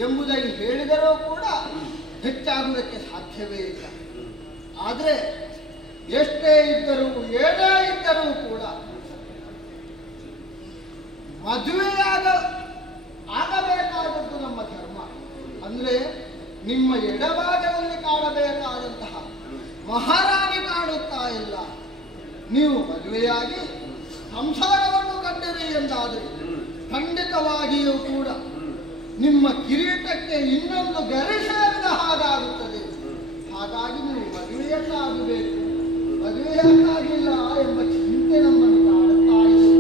ಎಂಬುದಾಗಿ ಹೇಳಿದರೂ ಕೂಡ ಹೆಚ್ಚಾಗುವುದಕ್ಕೆ ಸಾಧ್ಯವೇ ಇಲ್ಲ. ಆದರೆ ಎಷ್ಟೇ ಇದ್ದರೂ ಏನೇ ಇದ್ದರೂ ಕೂಡ ಆಗಬೇಕಾದದ್ದು ನಮ್ಮ ಧರ್ಮ. ಅಂದ್ರೆ ನಿಮ್ಮ ಎಡಭಾಗದಲ್ಲಿ ಕಾಣಬೇಕಾದಂತಹ ಮಹಾರಾಣಿ ಕಾಣುತ್ತಾ ಇಲ್ಲ. ನೀವು ಮದುವೆಯಾಗಿ ಸಂಸಾರವನ್ನು ಕಂಡಿರಿ ಎಂದಾದರೆ ಖಂಡಿತವಾಗಿಯೂ ಕೂಡ ನಿಮ್ಮ ಕಿರೀಟಕ್ಕೆ ಇನ್ನೊಂದು ಗರಿ ಸೇರಿದ ಹಾಗಾಗುತ್ತದೆ. ಹಾಗಾಗಿ ನೀವು ಮದುವೆಯನ್ನಾಗಬೇಕು. ಮದುವೆಯನ್ನಾಗಿಲ್ಲ ಎಂಬ ಚಿಂತೆ ನಮ್ಮನ್ನು ಕಾಡುತ್ತಾ ಇದೆ.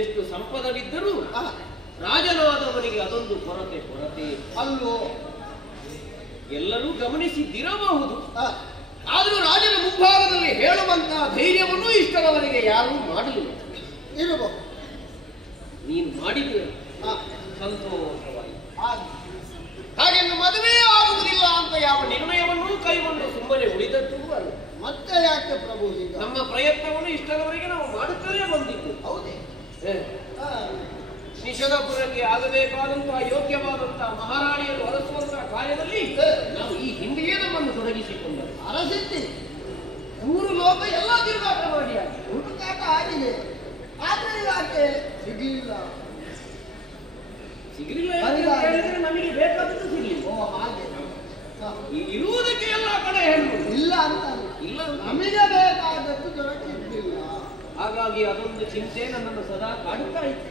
ಎಷ್ಟು ಸಂಪದವಿದ್ದರೂ ರಾಜನಾದವನಿಗೆ ಅದೊಂದು ಕೊರತೆ ಅಲ್ಲೋ. ಎಲ್ಲರೂ ಗಮನಿಸಿದ್ದಿರಬಹುದು. ಆದರೂ ರಾಜನ ಮುಂಭಾಗದಲ್ಲಿ ಹೇಳುವಂತಹ ಧೈರ್ಯವನ್ನು ಇಷ್ಟರವರೆಗೆ ಯಾರೂ ಮಾಡಲಿಲ್ಲ. ಇರಬಹುದು. ನೀನು ಮಾಡಿದ್ರೆ ಸಂತೋಷವಾಗಿ. ಹಾಗೆಂದು ಮದುವೆ ಆಗುವುದಿಲ್ಲ ಅಂತ ಯಾವ ನಿರ್ಣಯವನ್ನೂ ಕೈಗೊಂಡು ಸುಮ್ಮನೆ ಉಳಿದದ್ದು ಅಲ್ಲ. ಮತ್ತೆ ಯಾಕೆ ಪ್ರಭು? ನಮ್ಮ ಪ್ರಯತ್ನವನ್ನು ಇಷ್ಟರವರೆಗೆ ನಾವು ಮಾಡುತ್ತಲೇ ಬಂದಿದ್ದು. ಹೌದೇ? ನಿಷಧಪುರಕ್ಕೆ ಆಗಬೇಕಾದಂತಹ ಯೋಗ್ಯವಾದಂತಹ ಮಹಾರಾಣಿಯನ್ನು ಅರಸುವಂತಹ ಕಾರ್ಯದಲ್ಲಿ ನಾವು ಈ ಹಿಂದೆಯೇ ನಮ್ಮನ್ನು ತೊಡಗಿಸಿಕೊಂಡರು. ಅರಸಿದ್ದಿ 3 ಲೋಕ ಎಲ್ಲ ತಿರುಗಾಟ ಮಾಡಿ ಹುಡುಕಾಟ ಆಗಿದೆ. ಆದ್ರೆ ಯಾಕೆ ಸಿಗಲಿಲ್ಲ? ಹೇಳಿದ್ರೆ ನಮಗೆ ಬೇಕಾದದ್ದು ಸಿಗಲಿಲ್ಲ. ಓ ಹಾಗೆ. ಇರುವುದಕ್ಕೆ ಎಲ್ಲ ಕಡೆ ಹೆಣ್ಣು ಇಲ್ಲ ಅಂತ ಇಲ್ಲ, ನಮಗೆ ಬೇಕಾದದ್ದು ದೊರಕಿದ್ದಿಲ್ಲ. ಹಾಗಾಗಿ ಅದೊಂದು ಚಿಂತೆ ನನ್ನನ್ನು ಸದಾ ಕಾಡುತ್ತಾ ಇತ್ತು.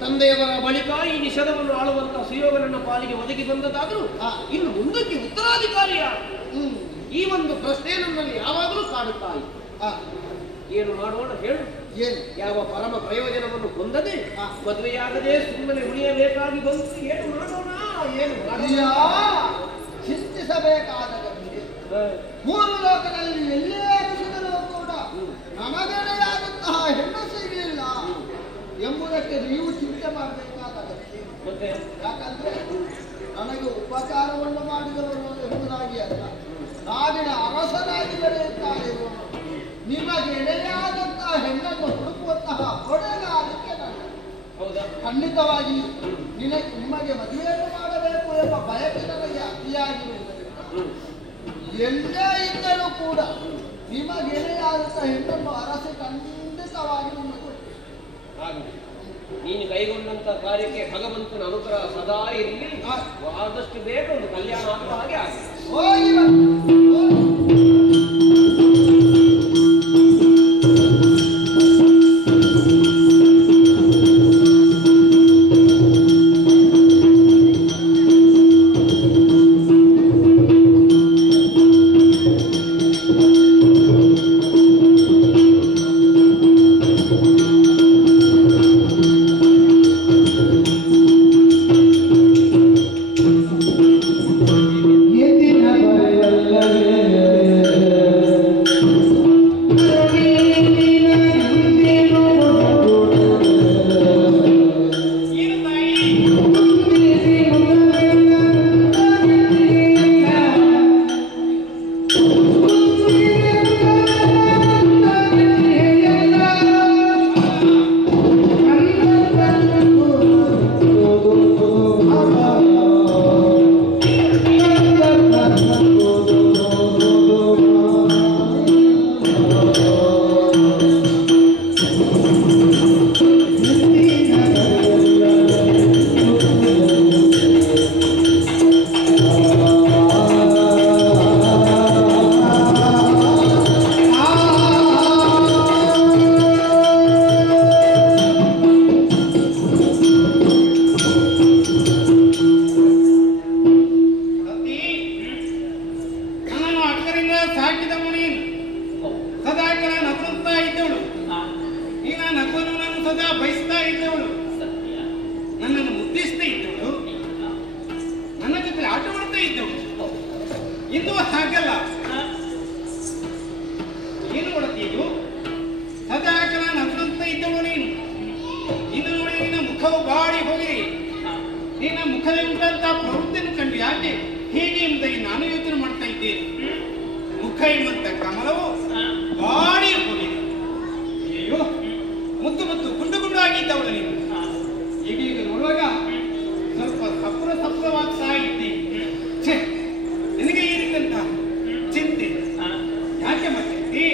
ತಂದೆಯವರ ಬಳಿಕ ಈ ನಿಷಧವನ್ನು ಆಳುವಂತಹ ಸುಯೋಗ ನನ್ನ ಪಾಲಿಗೆ ಒದಗಿ ಬಂದದಾದರೂ ಇನ್ನು ಮುಂದಕ್ಕೆ ಉತ್ತರಾಧಿಕಾರಿಯ ಈ ಒಂದು ಪ್ರಶ್ನೆ ನನ್ನಲ್ಲಿ ಯಾವಾಗಲೂ ಕಾಡುತ್ತಾ ಇತ್ತು. ಏನು ಮಾಡೋಣ ಹೇಳು? ಯಾವ ಪರಮ ಪ್ರಯೋಜನವನ್ನು ಹೊಂದದೆ ಮದುವೆಯಾಗದೆ ಸುಮ್ಮನೆ ಉಳಿಯಬೇಕಾಗಿ ಬಂತು. ಏನು ಮಾಡೋಣ? ಏನು ಚಿಂತಿಸಬೇಕಾದ 3 ಲೋಕದಲ್ಲಿ ಎಲ್ಲೇ ಅನಿಸಿದರೂ ಕೂಡ ನಮಗೆಡೆಯಾದಂತಹ ಹೆಣ್ಣು ಸಿಗಲಿಲ್ಲ ಎಂಬುದಕ್ಕೆ ನೀವು ಚಿಂತೆ ಮಾಡಬೇಕಾದ ಅಗತ್ಯ. ಯಾಕಂದ್ರೆ ನನಗೆ ಉಪಕಾರವನ್ನು ಮಾಡಿದವರು ಎಂಬುದಾಗಿ ಅಲ್ಲ, ನಾಡಿನ ಅರಸರಾಗಿ ಬರೆಯುತ್ತಾರೆ. ನಿಮಗೆ ಎಡೆಯಾದಂತಹ ಹೆಣ್ಣನ್ನು ಹುಡುಕುವಂತಹ ಹೊಣೆಗಾರಿಕೆ ಖಂಡಿತವಾಗಿ ನಿಮಗೆ ಮದುವೆಯನ್ನು ಮಾಡಬೇಕು ಎಂಬ ಬಯಕೆ ನನಗೆ ಅತಿಯಾಗಿರುವುದರಿಂದ ಎಲ್ಲೇ ಇದ್ದರೂ ಕೂಡ ನಿಮಗೆಡೆಯಾದಂತಹ ಹೆಣ್ಣನ್ನು ಅರಸಿ ಖಂಡಿತವಾಗಿ ನಿಮಗೆ ನೀನು ಕೈಗೊಂಡಂತ ಕಾರ್ಯಕ್ಕೆ ಭಗವಂತನ ಅನುಗ್ರಹ ಸದಾ ಇರಲಿ. ಆದಷ್ಟು ಬೇಗ ಒಂದು ಕಲ್ಯಾಣ ಆಗುವ ಹಾಗೆ ಆಗಿದೆ. ये दिन भर ಬಯಸ್ತಾ ಇದ್ದವಳು, ಸತ್ಯ. ನನ್ನನ್ನು ಮುದ್ದಿಸ್ತಾ ಇದ್ದವಳು, ನನ್ನ ಜೊತೆ ಆಟವಾಡ್ತಾ ಇದ್ದವಳು. ಇಂದು ಹಾಗಲ್ಲ. ಏನು ಒಳತೀದು ಸದಾಕಾಲ ನನ್ನಂತ ಇದ್ದವಳು ನೀನು. ಇನ್ನು ನೋಡಿ ನಿನ್ನ ಮುಖವು ಬಾಡಿ ಹೋಗಿದೆ. ನಿನ್ನ ಮುಖದಲ್ಲಿ ಉಂಟಂತ ಪ್ರವೃತ್ತಿಯನ್ನು ಕಂಡು ಯಾಕೆ ಹೀಗೆ ಎಂಬುದಾಗಿ ನಾನು ಯೋಚನೆ ಮಾಡ್ತಾ ಇದ್ದೇನೆ. ಮುಖ ಎಂಬಂತ ಕಮಲವು ಬಾಡಿ ಹೋಗಿದೆ. ಅಯ್ಯೋ, ಮುದ್ದು ಮುದ್ದು ಗುಂಡು ಗುಂಡು ಆಗಿದ್ದವಳು ನೀನು. ಈಗ ನೋಡುವಾಗ ಸ್ವಲ್ಪ ಸಪ್ರವಾಗ್ತಾ ಇದ್ದೀನಿ. ಛೇ, ನಿನಗೆ ಈ ರೀತಿಯಂತ ಚಿಂತೆ ಯಾಕೆ ಮತ್ತೆ?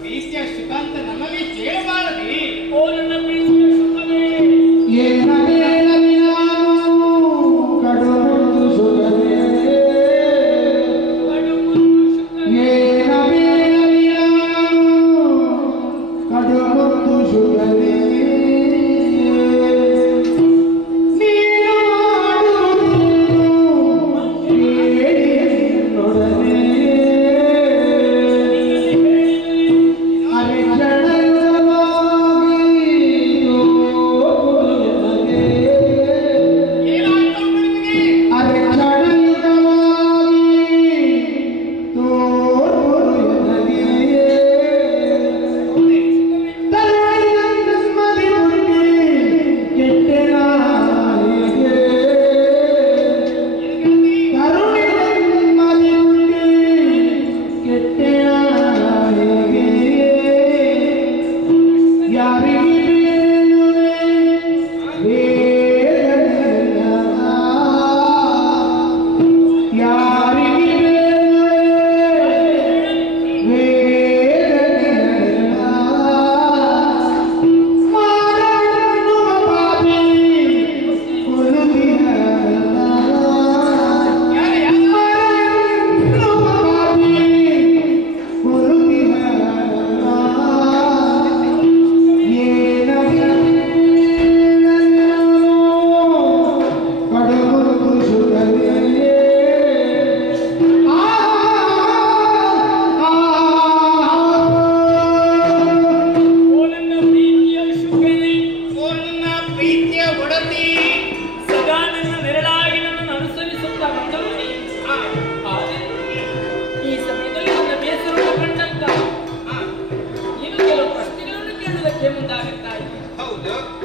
ಪ್ರೀತಿಯ ಸುಖ ಅಂತ ನನ್ನಲ್ಲಿ ಕೇಳಬಾರದೆ. ಓ ನನ್ನ ಪ್ರೀತಿಯ ಸುಖವೇ,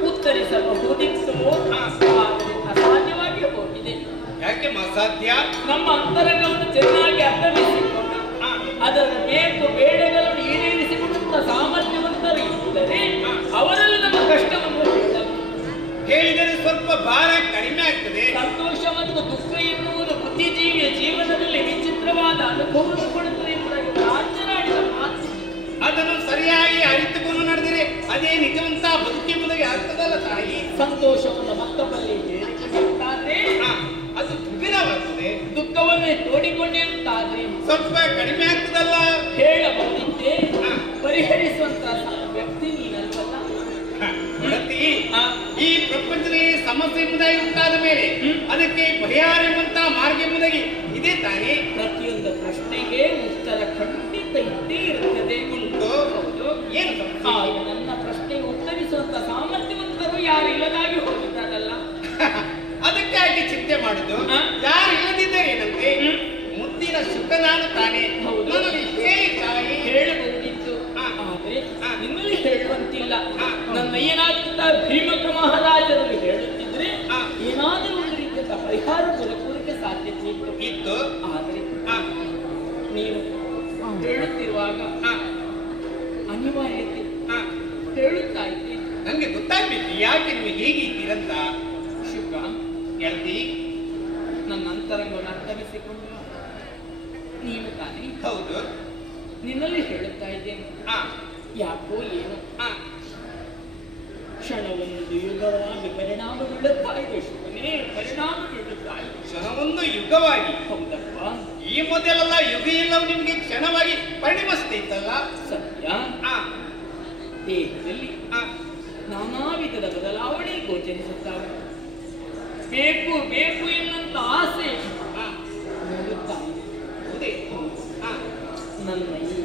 ಉತ್ತರಿಸಬಹುದಿತ್ತು, ಆದರೆ ಅಸಾಧ್ಯವಾಗಿ ಹೋಗಿದೆ. ಯಾಕೆ ಅಸಾಧ್ಯ? ನಮ್ಮ ಅಂತರಂಗವನ್ನು ಚೆನ್ನಾಗಿ ಅರ್ಥವಿಸಿಕೊಂಡು ಅದರ ಬೇಕು ಬೇಡಗಳನ್ನು ಈಡೇರಿಸಿಕೊಳ್ಳುವ ಸಾಮರ್ಥ್ಯವಂತರು ಇದ್ದರೆ ಅವರಲ್ಲಿ ನಮ್ಮ ಕಷ್ಟವನ್ನು ಹೇಳಿದರೆ ಸ್ವಲ್ಪ ಭಾರ ಕಡಿಮೆ ಆಗ್ತದೆ. ಸಂತೋಷ ಮತ್ತು ದುಃಖ ಎನ್ನುವುದು ಬುದ್ಧಿಜೀವಿಯ ಜೀವನದಲ್ಲಿ ವಿಚಿತ್ರವಾದ ಅನುಭವವನ್ನು ಕೊಡುತ್ತದೆ ಎಂಬುದಾಗಿ ಮಾತನಾಡಿದ ಮಾತು. ಅದನ್ನು ಸರಿಯಾಗಿ ಅರಿತುಕೊಂಡು ನಡೆದರೆ ಅದೇ ನಿಜವಂತ ಬದುಕೆಂಬುದಾಗಿ ಆಗ್ತದಲ್ಲ ತಾಯಿ. ಸಂತೋಷವನ್ನು ಮತ್ತೊಬ್ಬಲ್ಲಿ ಹೇಳಿಕೊಂಡಂತಾದ್ರೆ ಅದು ವಿಭಿನ್ನವಾಗ್ತದೆ. ದುಃಖವನ್ನೇ ತೋಡಿಕೊಂಡಂತಾದ್ರೆ ಸ್ವಲ್ಪ ಕಡಿಮೆ ಆಗ್ತದಲ್ಲ. ಹೇಳಬಹುದಿತ್ತೆ, ಪರಿಹರಿಸುವಂತ ವ್ಯಕ್ತಿ ನೀನಲ್ವಲ್ಲ. ಈ ಪ್ರಪಂಚದಲ್ಲಿ ಸಮಸ್ಯೆ ಎಂಬುದಾಗಿ ಉಂಟಾದ ಮೇಲೆ ಅದಕ್ಕೆ ಪರಿಹಾರ ಎಂಬಂತ ಮಾರ್ಗ ಎಂಬುದಾಗಿ ಇದೇ ತಾನೇ. ಪ್ರತಿಯೊಂದು ಪ್ರಶ್ನೆಗೆ ಉತ್ತರ ಖಂಡಿತ ಇದ್ದೇ ಇರುತ್ತದೆ. ಏನು ನನ್ನ ಪ್ರಶ್ನೆಗೆ ಉತ್ತರಿಸುವಂತ ಸಾಮರ್ಥ್ಯವಂತರು ಯಾರು ಇಲ್ಲದಾಗಿ ಹೋಗಿದ್ದಾರಲ್ಲ. ಅದಕ್ಕೆ ಹಾಗೆ ಚಿಂತೆ ಮಾಡುದು. ಯಾರು ಇಲ್ಲದಿದ್ದರೆ ಏನಂತೆ? ಮುದ್ದಿನ ಸುಖ ನಾನು ತಾನೇ. ನನ್ನಲ್ಲಿ ಹೇಳಿ ತಾಯಿ ಹೇಳಬಹುದಿತ್ತು, ಆದ್ರೆ ನಿಮ್ಮಲ್ಲಿ ಹೇಳುವಂತಿಲ್ಲ. ನನ್ನ ಏನಾದಂತ ಭೀಮಕ ಮಹಾರಾಜರಲ್ಲಿ ಹೇಳುತ್ತಿದ್ರೆ ಏನಾದರೂ ಒಂದು ರೀತಿಯ ಪರಿಹಾರ ದೊರಕುವುದಕ್ಕೆ ಸಾಧ್ಯತೆ ಇತ್ತು. ಆದ್ರೆ ನೀವು ಹೇಳುತ್ತಿರುವಾಗ ಅನಿವಾರ್ಯತೆ ಹೇಳುತ್ತಾ ಇದ್ದೀನಿ. ನನಗೆ ಗೊತ್ತಾಗ್ಬೇಕು ಯಾಕೆ ನೀವು ಹೇಗೆ ಇದ್ದೀರಂತ. ಶುಭ ಗೆಳತಿ, ನನ್ನ ಅಂತರಂಗವನ್ನು ಅರ್ಥವಿಸಿಕೊಂಡು ನೀನು ತಾನೇ. ಹೌದು, ನಿನ್ನಲ್ಲಿ ಹೇಳುತ್ತಾ ಇದ್ದೇನೆ. ಯಾಕೋ ಏನು ಕ್ಷಣವೊಂದು ಯುಗವಾಗಿ ಪರಿಣಾಮ ಬೀಳುತ್ತಾ ಇದೆ. ಶುಭನೇ ಪರಿಣಾಮ ಬೀಳುತ್ತಾ ಇದೆ. ಕ್ಷಣವೊಂದು ಯುಗವಾಗಿ. ಹೌದಪ್ಪ, ಈ ಮೊದಲೆಲ್ಲ ಯುಗ ಎಲ್ಲವೂ ನಿಮಗೆ ಕ್ಷಣವಾಗಿ ಪರಿಣಮಿಸ್ತೈತಲ್ಲ. ಸತ್ಯ. ದೇಹದಲ್ಲಿ ನಾನಾ ವಿಧದ ಬದಲಾವಣೆ ಗೋಚರಿಸುತ್ತಾವೆ. ಬೇಕು ಬೇಕು ಎನ್ನುವಂತ ಆಸೆ ಮೂಡುತ್ತಾ ಇದೆ. ನನ್ನ ಈ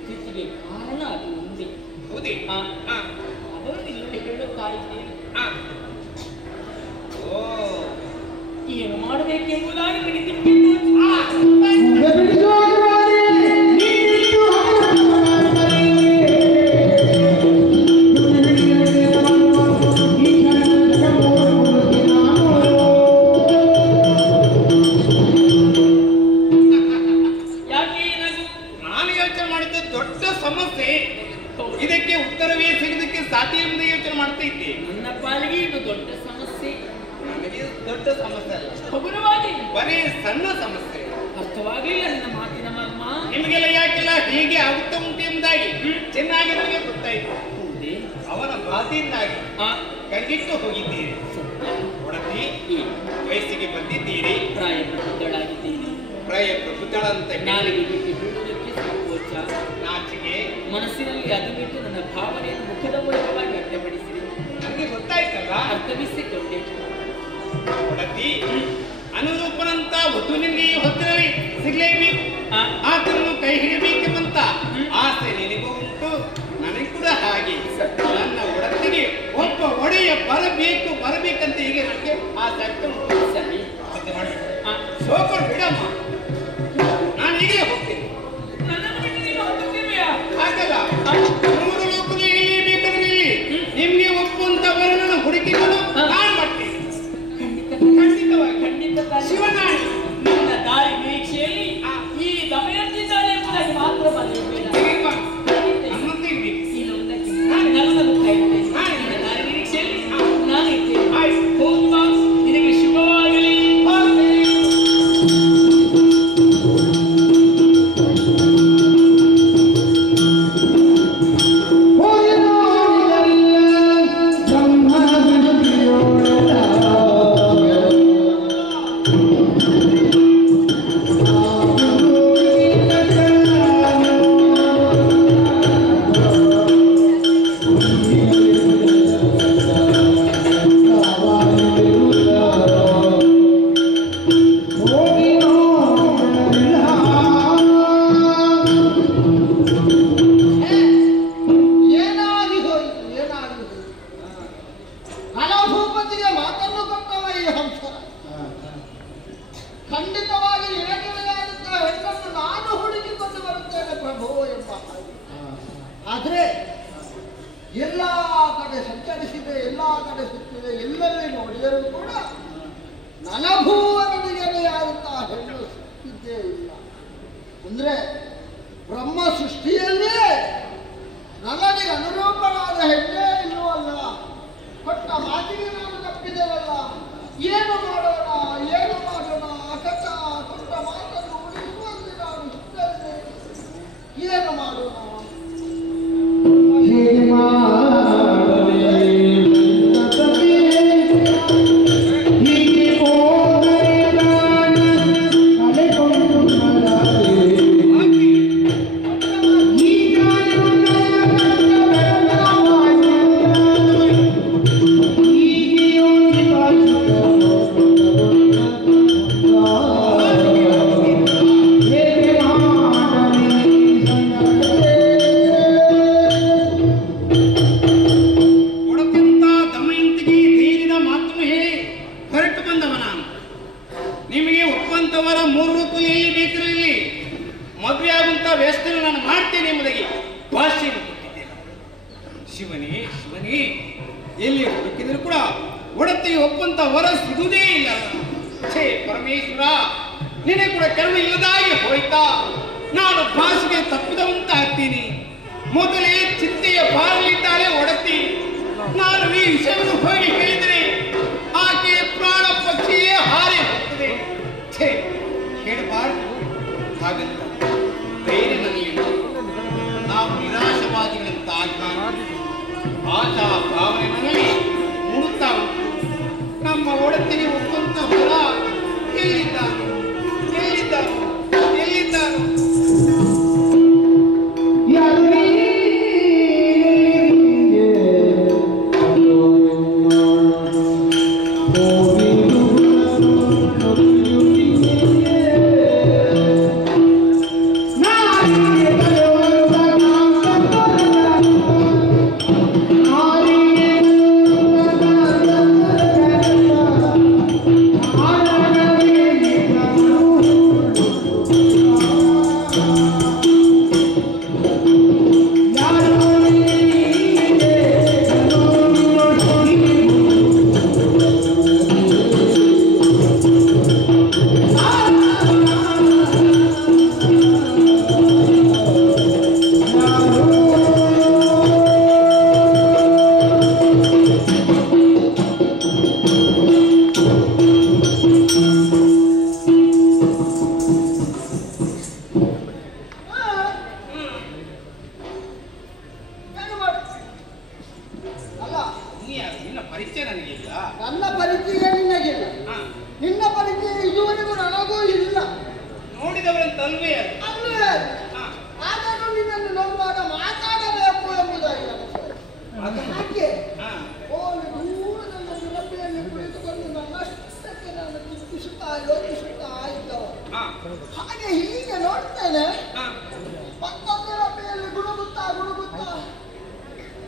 ಸ್ಥಿತಿಗೆ ಕಾರಣ ಅದು ಒಂದೇ. ಹೌದೇ? ಅವರು ಇಲ್ಲಿ ಹೇಳುತ್ತಾ ಇದ್ದೇನೆ. ಏನು ಮಾಡಬೇಕೆಂಬುದಾಗಿ ನನಗೆ ಇದಕ್ಕೆ ಉತ್ತರವೇ ಸಿಗದಕ್ಕೆ ಸಾಧ್ಯ ಎಂದು ಯೋಚನೆ ಮಾಡ್ತಾ ಇದ್ದೆ. ನನ್ನ ಪಾಲಿಗೆ ಇದು ದೊಡ್ಡ ಸಮಸ್ಯೆ. ನನಗೆ ದೊಡ್ಡ ಸಮಸ್ಯೆ ಅಲ್ಲ, ಹಗುರವಾಗಿ ಬರೀ ಸಣ್ಣ ಸಮಸ್ಯೆ. ಅರ್ಥವಾಗಿಲ್ಲ ನನ್ನ ಮಾತಿನ ಮರ್ಮ. ನಿಮಗೆಲ್ಲ ಯಾಕೆಲ್ಲ ಹೀಗೆ ಆಗುತ್ತಾ ಉಂಟು ಎಂಬುದಾಗಿ ಚೆನ್ನಾಗಿ ನನಗೆ ಗೊತ್ತಾಯಿತು. ಅವನ ಬಾಧೆಯಿಂದಾಗಿ ಕಣ್ಣಿಟ್ಟು ಹೋಗಿದ್ದೀರಿ. ಒಡತಿ ವಯಸ್ಸಿಗೆ ಬಂದಿದ್ದೀರಿ, ಪ್ರಾಯ ಪ್ರಬುದ್ಧಳಾಗಿದ್ದೀನಿ. ಪ್ರಾಯ ಪ್ರಬುದ್ಧಳ ಅಂತ ನಾಲಿಗೆ ಬಿಟ್ಟು ಹೇಳುವುದಕ್ಕೆ ಸಂಕೋಚ, ನಾಚಿಕೆ, ಮನಸ್ಸಿನಲ್ಲಿ ಅದು ಬಿಟ್ಟು ನನ್ನ ಭಾವನೆಯನ್ನು ಮುಖದ ಮೂಲಕವಾಗಿ ವ್ಯಕ್ತಪಡಿಸಿದೆ. ನನಗೆ ಗೊತ್ತಾಯ್ತಲ್ಲ, ಅರ್ಥವಿಸಿಕೊಂಡೆ. ಒಡತಿ ಅನುರೂಪನಂತ ವಧುವಿನಲ್ಲಿ ಹೊತ್ತಿನಲ್ಲಿ ಸಿಗಲೇಬೇಕು, ಆತನನ್ನು ಕೈ ಹಿಡಿಬೇಕೆಂಬಂತ ಆಸೆ ನಿನಗೂ ಉಂಟು, ನನಗೆ ಕೂಡ ಹಾಗೆ. ನನ್ನ ಒಡತಿಗೆ ಒಬ್ಬ ಒಡೆಯ ಬರಬೇಕಂತ ಈಗ ನನಗೆ ಆಸೆ ಆಗ್ತಾ ಉಂಟು. ಸರಿ, ಸೋಕೊಂಡು ಬಿಡಮ್ಮ, ನಾನು ಈಗಲೇ ಹೋಗ್ತೇನೆ. ನನ್ನನ್ನು ಬಿಟ್ಟು ನೀನು ಹೊರಟಿದ್ದೀಯಾ? ಹಾಗಲ್ಲ, 3 ಲೋಕದಲ್ಲಿ ಇಲ್ಲಿ ಬೇಕಾದ್ರೆ ಇಲ್ಲಿ ನಿಮ್ಗೆ ಒಪ್ಪುವಂತ ಬರನ ಹುಡುಕಿಕೊಂಡು ನಾನು ಮಾಡ್ತೇನೆ. ಖಂಡಿತವಾಗಿ ಶಿವನಾಡಿ ನಿನ್ನ ದಾರಿ ನಿರೀಕ್ಷೆಯಲ್ಲಿ ಈ ದಮಯಂತಿ ದಾರಿ ಎಂಬುದಾಗಿ ಮಾತ್ರ ಬರಬೇಡ. ನನ್ನೊಂದಕ್ಕೆ ದಾರಿ ನಿರೀಕ್ಷೆಯಲ್ಲಿ ನಾನು ಇರ್ತೇನೆ. ಹೋಗಿ ಬಾ, ನಿನಗೆ ಶುಭವಾಗಲಿ. ಖಂಡಿತವಾಗಿ ನಿನಗೆಳೆಯಾದಂತ ಹೆಣ್ಣನ್ನು ನಾನು ಹುಡುಕಿಕೊಂಡು ಬರುತ್ತೇನೆ ಪ್ರಭು ಎಂಬ. ಆದ್ರೆ ಎಲ್ಲಾ ಕಡೆ ಸಂಚರಿಸಿದೆ, ಎಲ್ಲಾ ಕಡೆ ಸುತ್ತಿದೆ, ಎಲ್ಲೆಲ್ಲಿ ನೋಡಿದರೂ ಕೂಡ ನನಭೂವನಿಗೆಳೆಯಾದಂತಹ ಹೆಣ್ಣು ಸಿಕ್ಕಿದ್ದೇ ಇಲ್ಲ. ಅಂದ್ರೆ ಬ್ರಹ್ಮ ಸೃಷ್ಟಿಯಲ್ಲೇ ನನಗೆ ಅನುರೂಪವಾದ ಹೆಣ್ಣೇ ಇಲ್ಲವಲ್ಲ. ಕೊಟ್ಟ ಮಾತಿಗೆ ನಾನು ತಪ್ಪಿದೆವಲ್ಲ. ಏನು ಮಾಡೋಣ ಅಕಟ ಕೊಟ್ಟ ಮಾತನ್ನು ಉಳಿಸುವಂತೆ ನಾನು ಸಿದ್ಧರಿದೆ. ಏನು ಮಾಡೋಣ? ಎಲ್ಲಿ ಹುಡುಕಿದ್ರು ಕೂಡ ಒಡತಿಗೆ ಒಪ್ಪಂತ ವರ ಸಿಗುವುದೇ ಇಲ್ಲ. ಛೇ ಪರಮೇಶ್ವರ, ನಿನಗೆ ಕೂಡ ಕರುಣೆ ಇಲ್ಲದಾಗಿ ಹೋಯ್ತಾ? ನಾನು ಭಾಷೆಗೆ ತಪ್ಪಿದವಂತ ಆಗ್ತೀನಿ. ಮೊದಲೇ ಚಿಂತೆಯ ಬಾರಲಿದ್ದಾಳೆ ಒಡತಿ. ನಾನು ಈ ವಿಷಯವನ್ನು ಹೋಗಿ ಹೇಳಿದರೆ ಆಕೆ ಪ್ರಾಣ ಪಕ್ಷಿಯೇ ಹಾರಿ ಹೋಗ್ತದೆ. ಛೇ ಹೇಳಬಾರದು ಹಾಗಂತ ಧೈರ್ಯ ನನಗೆ. ನಾವು ನಿರಾಶವಾದಿಗಳಂತಾಗಿ ಆಶಾ ಭಾವನೆ ನನಗೆ ಮೂಡುತ್ತಾ ಉಂಟು. ನಮ್ಮ ಒಡತಿಗೆ ಒಪ್ಪಂತ ಹೊರ ಎಲ್ಲಿದ್ದಾನು? Hari ಯಾರು? ನಿನ್ನ ಪರಿಚಯ ನನಗೆ ಇಲ್ಲ. ನನ್ನ ಪರಿಚಯ ನಿನಗಿಲ್ಲ, ನಿನ್ನ ಪರಿಚಯ ಇದುವರೆಗೂ ನನಗೂ ಇಲ್ಲ. ನೋಡಿದವರಂತಲ್ವೇ ಅದು? ಅಲ್ವೇ? ಆದರೂ ನಿನ್ನನ್ನು ನೋಡುವಾಗ ಮಾತಾಡಬೇಕು ಎಂಬುದಾಗಿ ಹಾಗೆ ದೂರದಿಂದ ಸುರಭಿಯಲ್ಲಿ ಕುಳಿತುಕೊಂಡು ನನ್ನಷ್ಟಕ್ಕೆ ನಾನು ಯೋಚಿಸುತ್ತಾ ಇದ್ದವ. ಹಾಗೆ ಹೀಗೆ ನೋಡ್ತೇನೆ, ಪಕ್ಕದಲ್ಲಿ ಗುಡುಗುತ್ತಾ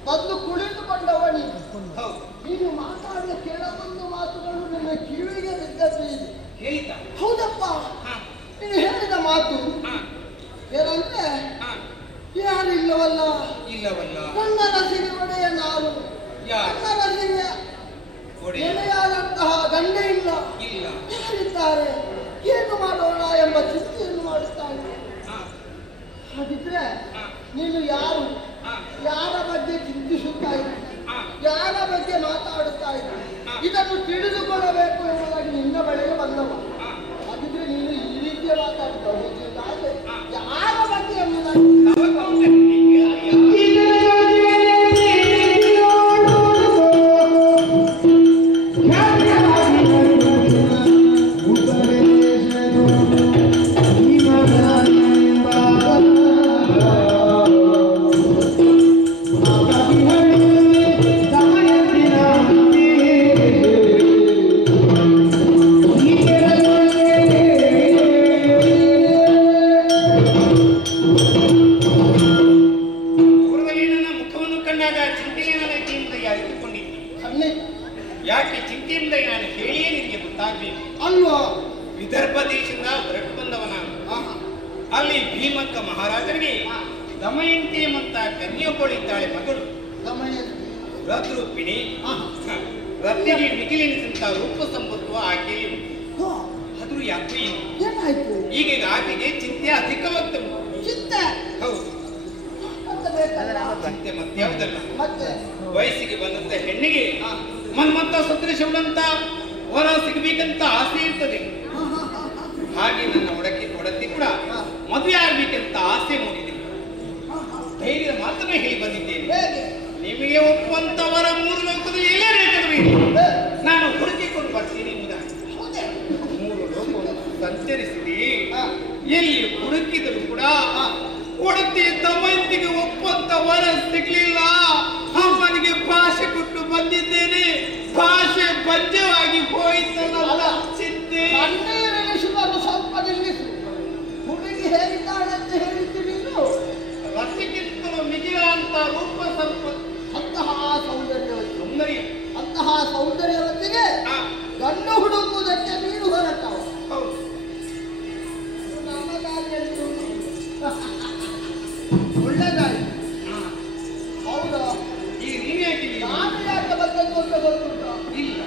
ಬಂದು ಕುಳಿತುಕೊಂಡವ ನೀನು ಮಾತಾಡಿದ ಕೆಲವೊಂದು ಮಾತುಗಳು ನನ್ನ ಕಿವಿಗೆ ಬಿದ್ದದ್ದು. ಹೌದಪ್ಪ, ನೀನು ಹೇಳಿದ ಮಾತು ಏನಂದ್ರೆ ಯಾರು ಇಲ್ಲವಲ್ಲ ನನ್ನ ರಸಿಗೆ ಒಡೆಯ ನಾನು, ನನ್ನ ರಸಿಗೆ ಎಳೆಯಾದಂತಹ ಗಂಡ ಇಲ್ಲ, ಯಾರಿದ್ದಾರೆ, ಏನು ಮಾಡೋಣ ಎಂಬ ಚಿಂತೆಯನ್ನು ಮಾಡುತ್ತಾನೆ. ಹಾಗಿದ್ರೆ ನೀನು ಯಾರು, ಯಾರ ಬಗ್ಗೆ ಚಿಂತಿಸುತ್ತಾ ಇದ್ದಿ, ಯಾರ ಬಗ್ಗೆ ಮಾತಾಡುತ್ತಾ ಇದ್ದಿ, ಇದನ್ನು ತಿಳಿದುಕೊಳ್ಳಬೇಕು ಎಂಬುದಾಗಿ ನಿನ್ನ ಬಳಿಗೆ ಬಂದವ. ಹಾಗಿದ್ರೆ ನೀನು ಈ ರೀತಿಯ ಮಾತಾಡ್ತಾ ಹೋಗಿದ್ದಾದ್ರೆ ಯಾರ ಬಗ್ಗೆ ಎಂಬುದಾಗಿ ಯಾಕೆ ಚಿಂತೆಯಿಂದ ನಾನು ಹೇಳಿಯೇ ನಿನಗೆ ಗೊತ್ತಾಗ್ಬೇಕು ಅಲ್ವಾ? ವಿದರ್ಭ ದೇಶದಿಂದ ಹೊರಟು ಬಂದವ ನಾನು. ಅಲ್ಲಿ ಭೀಮಕ್ಕ ಮಹಾರಾಜನಿಗೆ ದಮಯಂತಿ ಎಂಬಂತ ಕನ್ಯೊಬ್ಬಳಿದ್ದಾಳೆ ಮಗಳು. ರದ್ರೂಪಿಣಿ, ರತ್ನಿಗೆ ಮಿಗಿಲಿನಿಸಂತ ರೂಪ ಸಂಪತ್ತು ಆಕೆಯಲ್ಲಿ ಉಂಟು. ಆದ್ರೂ ಯಾಕೆ ಏನಾಯ್ತು? ಈಗ ಆಕೆಗೆ ಚಿಂತೆ ಅಧಿಕವಾಗ್ತದೆ. ಚಿಂತೆ? ಹೌದು, ಚಿಂತೆ ಮತ್ಯಾವುದಲ್ಲ, ವಯಸ್ಸಿಗೆ ಬಂದಂತ ಹೆಣ್ಣಿಗೆ ಮನ್ಮಂತ ಸದೃಶವಂತ ವರ ಸಿಗಬೇಕಂತ ಆಸೆ ಇರ್ತದೆ. ಹಾಗೆ ನನ್ನ ಒಡತಿ ಕೂಡ ಮದುವೆ ಆಗ್ಬೇಕಂತ ಆಸೆ ಮೂಡಿದೆ. ಧೈರ್ಯದ ಮಾತನ್ನು ಹೇಳಿ ಬಂದಿದ್ದೇನೆ. ನಿಮಗೆ ಒಪ್ಪುವಂತವರ 3 ಲೋಕದಲ್ಲಿ ಎಲ್ಲೇ ಬೇಕಾದರೂ ನಾನು ಹುಡುಕಿಕೊಂಡು ಬರ್ತೀನಿ ಎಂಬುದಾಗಿ. 3 ಲೋಕವನ್ನು ಸಂಚರಿಸಿದೆ. ಎಲ್ಲಿ ಹುಡುಕಿದರೂ ಕೂಡ ಒಡತಿ ದಮಯಂತಿಗೆ ಒಪ್ಪುವಂತ ವರ ಸಿಗ್ಲಿಲ್ಲ. ಅಮ್ಮನಿಗೆ ಭಾಷೆ ಕೊಟ್ಟು ಬಂದಿದ್ದೇನೆ, ಭಾಷೆ ಬಂಜವಾಗಿ ಹೋಯಿತಲ್ಲ ಚಿಂತೆ. ಸ್ವಲ್ಪ ನಿಲ್ಲಿಸು. ಹುಡುಗಿ ಹೇಗಿದ್ದಾಳೆ ಅಂತ ಹೇಳಿದ್ದು ನೀನು? ರಸಿಗಿಂತಲೂ ಮಿಗಿಲ ಅಂತ ರೂಪ ಸಂಪತ್ತು, ಅಂತಹ ಸೌಂದರ್ಯವತ್ತಿಗೆ ಗಂಡು ಹುಡುಕುವುದಕ್ಕೆ ನೀನು ಹೊರಟವ. ಒಳ್ಳೆದಾಯ್ತು. ಹೌದಾ? ನಾನು ಯಾಕೆ ಬಂದದ್ದು ಅಂತ ಗೊತ್ತುಂಟ?